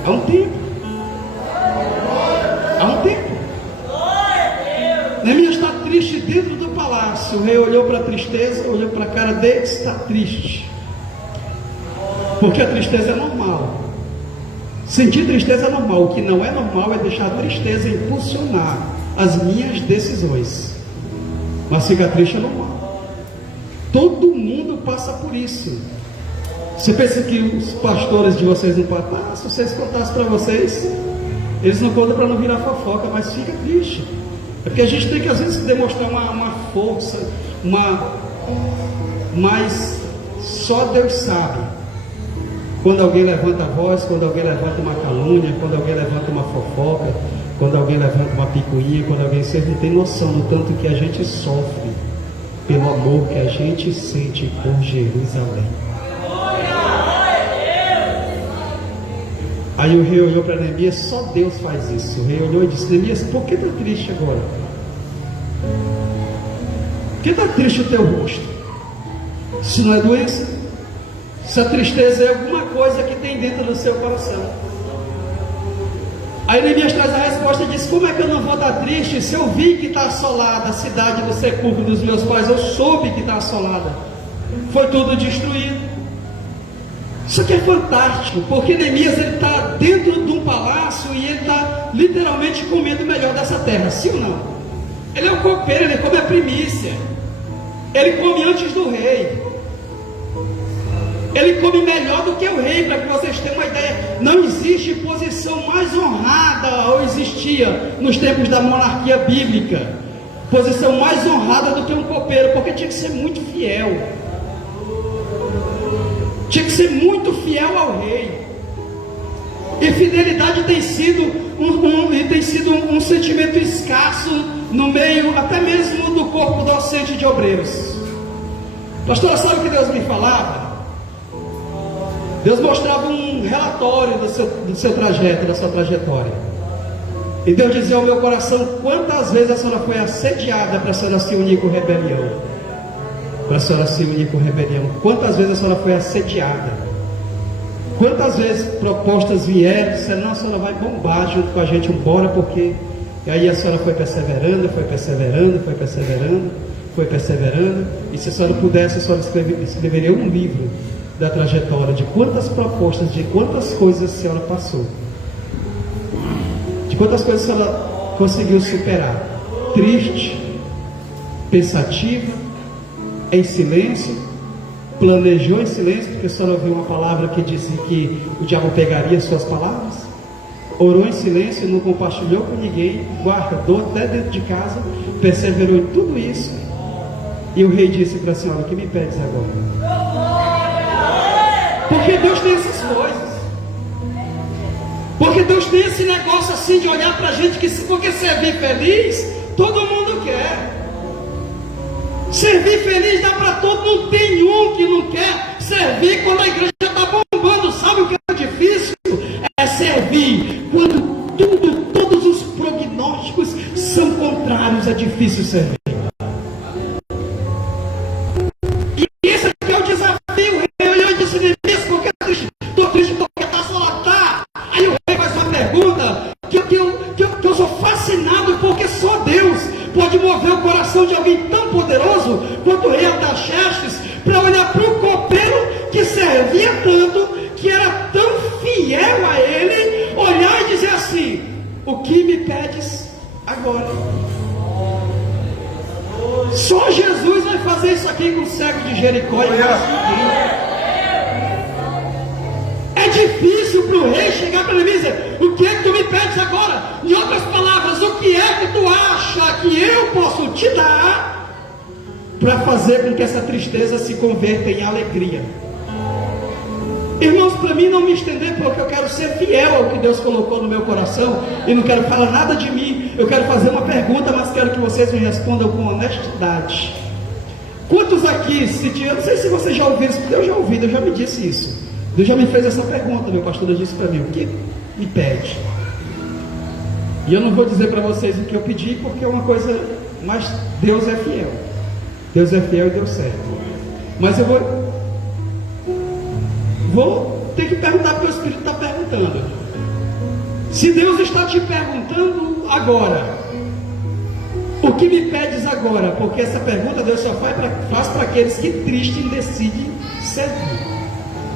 Há um tempo. Neemias está triste dentro do palácio. O rei olhou para a tristeza, olhou para a cara dele e está triste. Porque a tristeza é normal. Sentir tristeza é normal. O que não é normal é deixar a tristeza impulsionar as minhas decisões. Mas ficar triste é normal. Todo mundo passa por isso. Você pensa que os pastores de vocês não passam? Se vocês contassem para vocês, eles não contam para não virar fofoca, mas fica triste. É porque a gente tem que às vezes demonstrar uma força, mas só Deus sabe. Quando alguém levanta a voz, quando alguém levanta uma calúnia, quando alguém levanta uma fofoca, quando alguém levanta uma picuinha, quando alguém... Vocês não tem noção do tanto que a gente sofre pelo amor que a gente sente por Jerusalém. Aí o rei olhou para Neemias, só Deus faz isso. O rei olhou e disse, Neemias, por que está triste agora? Por que está triste o teu rosto? Se não é doença? Se a tristeza é alguma coisa que tem dentro do seu coração. Aí Neemias traz a resposta e diz, como é que eu não vou estar triste se eu vi que está assolada a cidade do sepulcro dos meus pais? Eu soube que está assolada. Foi tudo destruído. Isso aqui é fantástico, porque Neemias está dentro de um palácio e ele está literalmente comendo o melhor dessa terra, sim ou não? Ele é o copeiro, ele come a primícia, ele come antes do rei, ele come melhor do que o rei, para que vocês tenham uma ideia. Não existe posição mais honrada, ou existia nos tempos da monarquia bíblica, posição mais honrada do que um copeiro, porque tinha que ser muito fiel. Tinha que ser muito fiel ao rei. E fidelidade tem sido um sentimento escasso no meio até mesmo do corpo docente de obreiros. Pastor, sabe o que Deus me falava? Deus mostrava um relatório do seu trajeto, da sua trajetória. E Deus dizia ao meu coração: quantas vezes a senhora foi assediada para a senhora se unir com rebelião? Para a senhora se unir com rebelião. Quantas vezes a senhora foi assediada? Quantas vezes propostas vieram, disseram: não, a senhora vai bombar junto com a gente, embora, porque... E aí a senhora foi perseverando, foi perseverando, foi perseverando, foi perseverando. E se a senhora pudesse, a senhora escreveria um livro da trajetória, de quantas propostas, de quantas coisas a senhora passou, de quantas coisas a senhora conseguiu superar. Triste, pensativa, em silêncio, planejou em silêncio, porque a senhora ouviu uma palavra que disse que o diabo pegaria suas palavras, orou em silêncio, não compartilhou com ninguém, guardou até dentro de casa, perseverou em tudo isso. E o rei disse para a senhora: o que me pedes agora? Porque Deus tem essas coisas. Porque Deus tem esse negócio assim de olhar para a gente, porque servir feliz, todo mundo quer. Servir feliz dá para todo, não tem um que não quer servir quando a igreja está bombando. Sabe o que é difícil? É servir quando todos os prognósticos são contrários. É difícil servir. E esse aqui é o desafio. Eu disse: Neemias, porque estou triste porque está só lá. Aí o rei faz uma pergunta que eu sou fascinado, porque só Deus pode mover o coração de alguém tão poderoso quanto o rei Artaxerxes, para olhar para o copeiro que servia tanto, que era tão fiel a ele, olhar e dizer assim: o que me pedes agora? Só Jesus vai fazer isso aqui com o cego de Jericó e mais ninguém. É difícil para o rei chegar para ele e dizer: o que é que tu me pedes agora? Em outras palavras, o que é que tu acha que eu posso te dar para fazer com que essa tristeza se converta em alegria? Irmãos, para mim não me estender, porque eu quero ser fiel ao que Deus colocou no meu coração e não quero falar nada de mim. Eu quero fazer uma pergunta, mas quero que vocês me respondam com honestidade. Quantos aqui, eu não sei se vocês já ouviram isso, eu já ouvi, Deus já me disse isso. Deus já me fez essa pergunta, meu pastor disse para mim: o que me pede? E eu não vou dizer para vocês o que eu pedi, porque é uma coisa, mas Deus é fiel. Deus é fiel e deu certo. Mas eu vou ter que perguntar, porque o Espírito está perguntando. Se Deus está te perguntando agora: o que me pedes agora? Porque essa pergunta Deus só faz para aqueles que tristes decidem servir.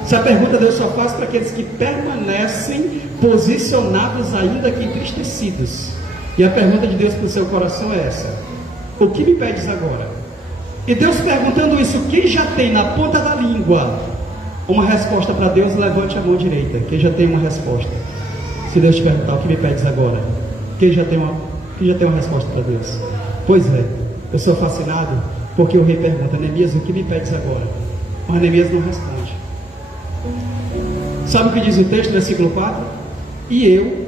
Essa pergunta Deus só faz para aqueles que permanecem posicionados, ainda que entristecidos. E a pergunta de Deus para o seu coração é essa: o que me pedes agora? E Deus perguntando isso, quem já tem na ponta da língua uma resposta para Deus, levante a mão direita. Quem já tem uma resposta? Se Deus te perguntar: o que me pedes agora? Quem já tem uma resposta para Deus? Pois é, eu sou fascinado, porque o rei pergunta: Neemias, o que me pedes agora? Mas Neemias não responde. Sabe o que diz o texto, versículo 4? E eu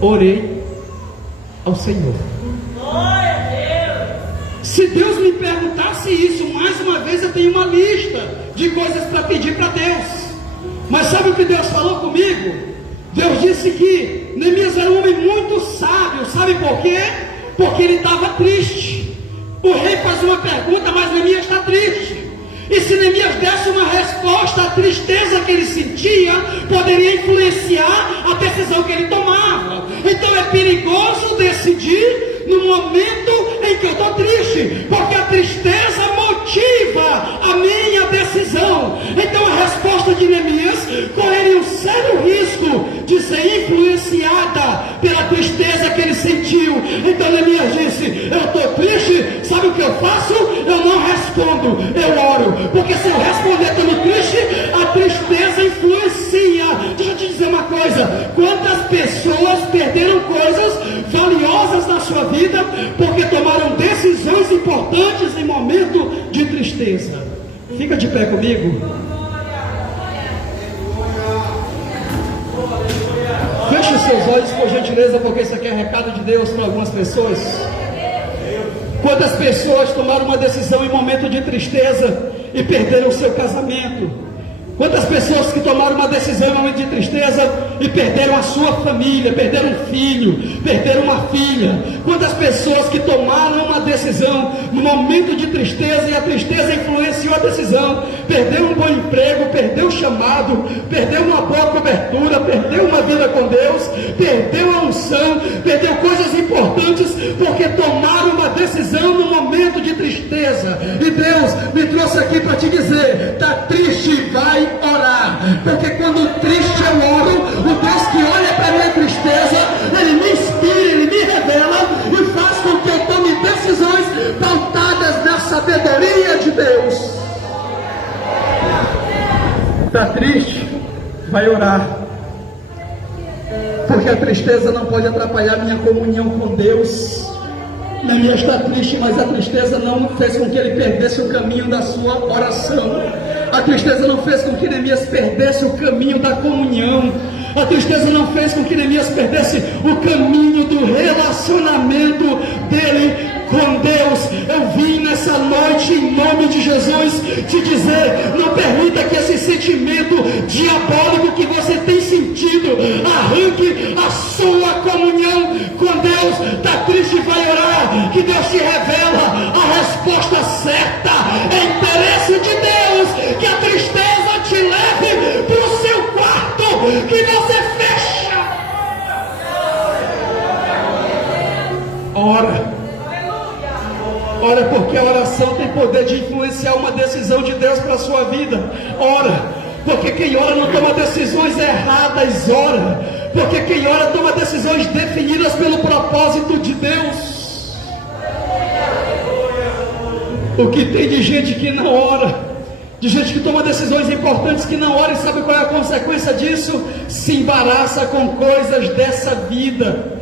orei ao Senhor. Se Deus me perguntasse isso, mais uma vez eu tenho uma lista de coisas para pedir para Deus. Mas sabe o que Deus falou comigo? Deus disse que Neemias era um homem muito sábio. Sabe por quê? Porque ele estava triste. O rei faz uma pergunta, mas Neemias está triste. E se Neemias desse uma resposta, a tristeza que ele sentia poderia influenciar a decisão que ele tomava. Então é perigoso decidir no momento em que eu estou triste, porque a tristeza motiva a minha decisão. Então a resposta de Neemias correria um sério risco de ser influenciada pela tristeza que ele sentiu. Então Neemias disse: eu estou triste, sabe o que eu faço? Eu não respondo, eu oro, porque se eu responder estando triste, a tristeza influencia. Deixa eu te dizer uma coisa: quantas pessoas perderam coisas valiosas na sua vida porque tomaram decisões importantes em momento de tristeza? Fica de pé comigo. Feche os seus olhos, por gentileza, porque isso aqui é recado de Deus para algumas pessoas. Quantas pessoas tomaram uma decisão em momento de tristeza e perderam o seu casamento? Quantas pessoas que tomaram uma decisão em momento de tristeza e perderam a sua família, perderam um filho, perderam uma filha? Quantas pessoas que tomaram uma decisão no momento de tristeza e a tristeza influenciou a decisão, perdeu um bom emprego, perdeu o chamado, perdeu uma boa cobertura, perdeu uma vida com Deus, perdeu a unção, perdeu coisas importantes porque tomaram uma decisão no momento de tristeza. E Deus me trouxe aqui para te dizer: está triste, vai orar, porque quando triste eu oro, o Deus que olha para a minha tristeza, Ele me inspira, Ele me revela e faz com que eu tome decisões pautadas na sabedoria de Deus. Está triste? Vai orar, porque a tristeza não pode atrapalhar minha comunhão com Deus. Neemias está triste, mas a tristeza não fez com que ele perdesse o caminho da sua oração. A tristeza não fez com que Neemias perdesse o caminho da comunhão. A tristeza não fez com que Neemias perdesse o caminho do relacionamento dele com Deus. Eu vim nessa noite, em nome de Jesus, te dizer: não permita que esse sentimento diabólico que você tem sentido arranque a sua comunhão com Deus. Está triste, vai orar, que Deus te revela a resposta certa. É interesse de Deus que a tristeza te leve para o seu quarto, que você fecha. Ora, porque a oração tem poder de influenciar uma decisão de Deus para a sua vida. Ora, porque quem ora não toma decisões erradas. Ora, porque quem ora toma decisões definidas pelo propósito de Deus. O que tem de gente que não ora, de gente que toma decisões importantes que não ora, e sabe qual é a consequência disso? Se embaraça com coisas dessa vida,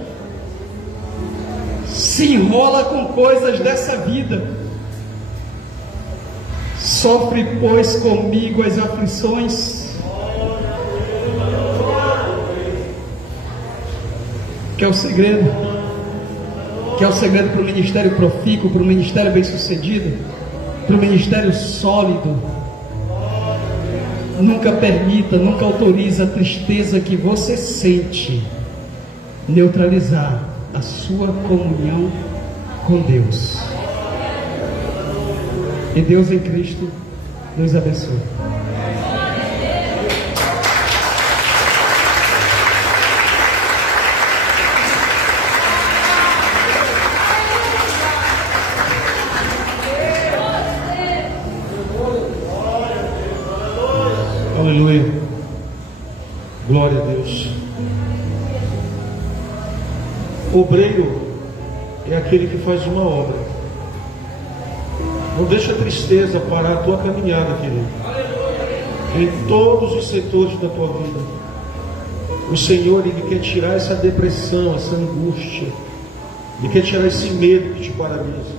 se enrola com coisas dessa vida. Sofre, pois, comigo as aflições. Que é o segredo? Que é o segredo para o ministério profícuo, para o ministério bem-sucedido, para o ministério sólido? Nunca permita, nunca autorize a tristeza que você sente neutralizar a sua comunhão com Deus. E Deus em Cristo, Deus abençoe. Aleluia. Glória a Deus. Obreiro é aquele que faz uma obra. Não deixa a tristeza parar a tua caminhada, querido. Em todos os setores da tua vida, o Senhor, Ele quer tirar essa depressão, essa angústia. Ele quer tirar esse medo que te paralisa.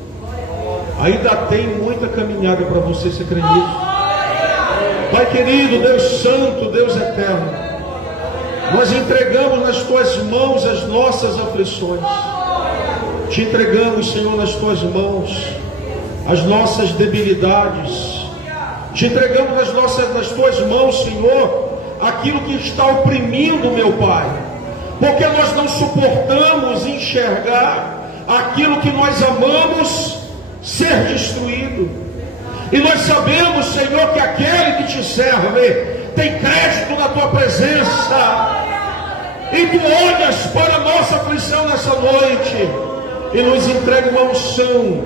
Ainda tem muita caminhada para você, você crê nisso? Pai querido, Deus santo, Deus eterno, nós entregamos nas tuas mãos as nossas aflições. Te entregamos, Senhor, nas tuas mãos as nossas debilidades. Te entregamos nas tuas mãos, Senhor, aquilo que está oprimindo, meu Pai, porque nós não suportamos enxergar aquilo que nós amamos ser destruído. E nós sabemos, Senhor, que aquele que te serve tem crédito na tua presença. E tu olhas para a nossa aflição nessa noite e nos entrega uma unção,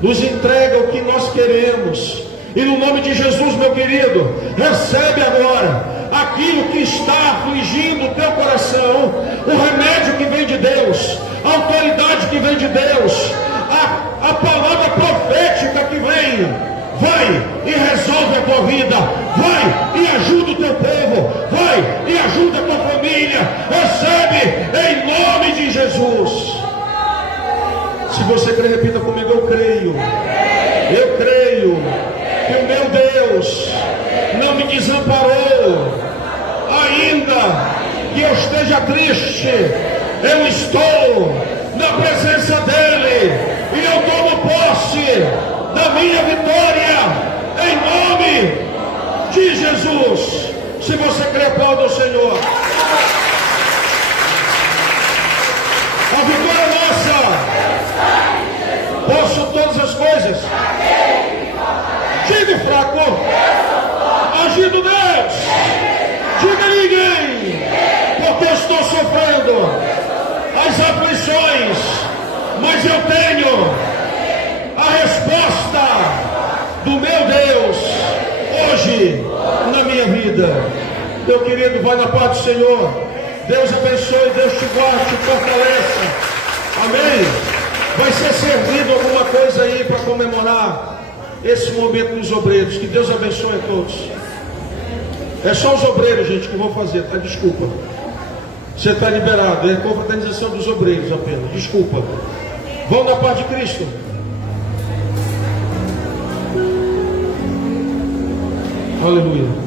nos entrega o que nós queremos. E no nome de Jesus, meu querido, recebe agora aquilo que está afligindo o teu coração, o remédio que vem de Deus, a autoridade que vem de Deus, a palavra profética que vem. Vai e resolve a tua vida, vai e ajuda o teu povo, vai e ajuda a tua família. Recebe em nome de Jesus. Se você crê, repita comigo: eu creio que o meu Deus não me desamparou. Ainda que eu esteja triste, eu estou na presença dele e eu tomo posse da minha vitória em nome de Jesus. Se você crê, aplauda ao Senhor. A vitória é nossa. Posso todas as coisas. Diga fraco. Agindo Deus. Diga ninguém. Porque eu estou sofrendo as aflições, mas eu tenho a resposta do meu Deus hoje na minha vida. Meu querido, vai na paz do Senhor. Deus abençoe, Deus te guarde, te fortaleça. Amém. Vai ser servido alguma coisa aí para comemorar esse momento dos obreiros. Que Deus abençoe a todos. É só os obreiros, gente, que vou fazer, tá? Desculpa. Você está liberado. É a confraternização dos obreiros apenas. Desculpa. Vão na paz de Cristo. Aleluia.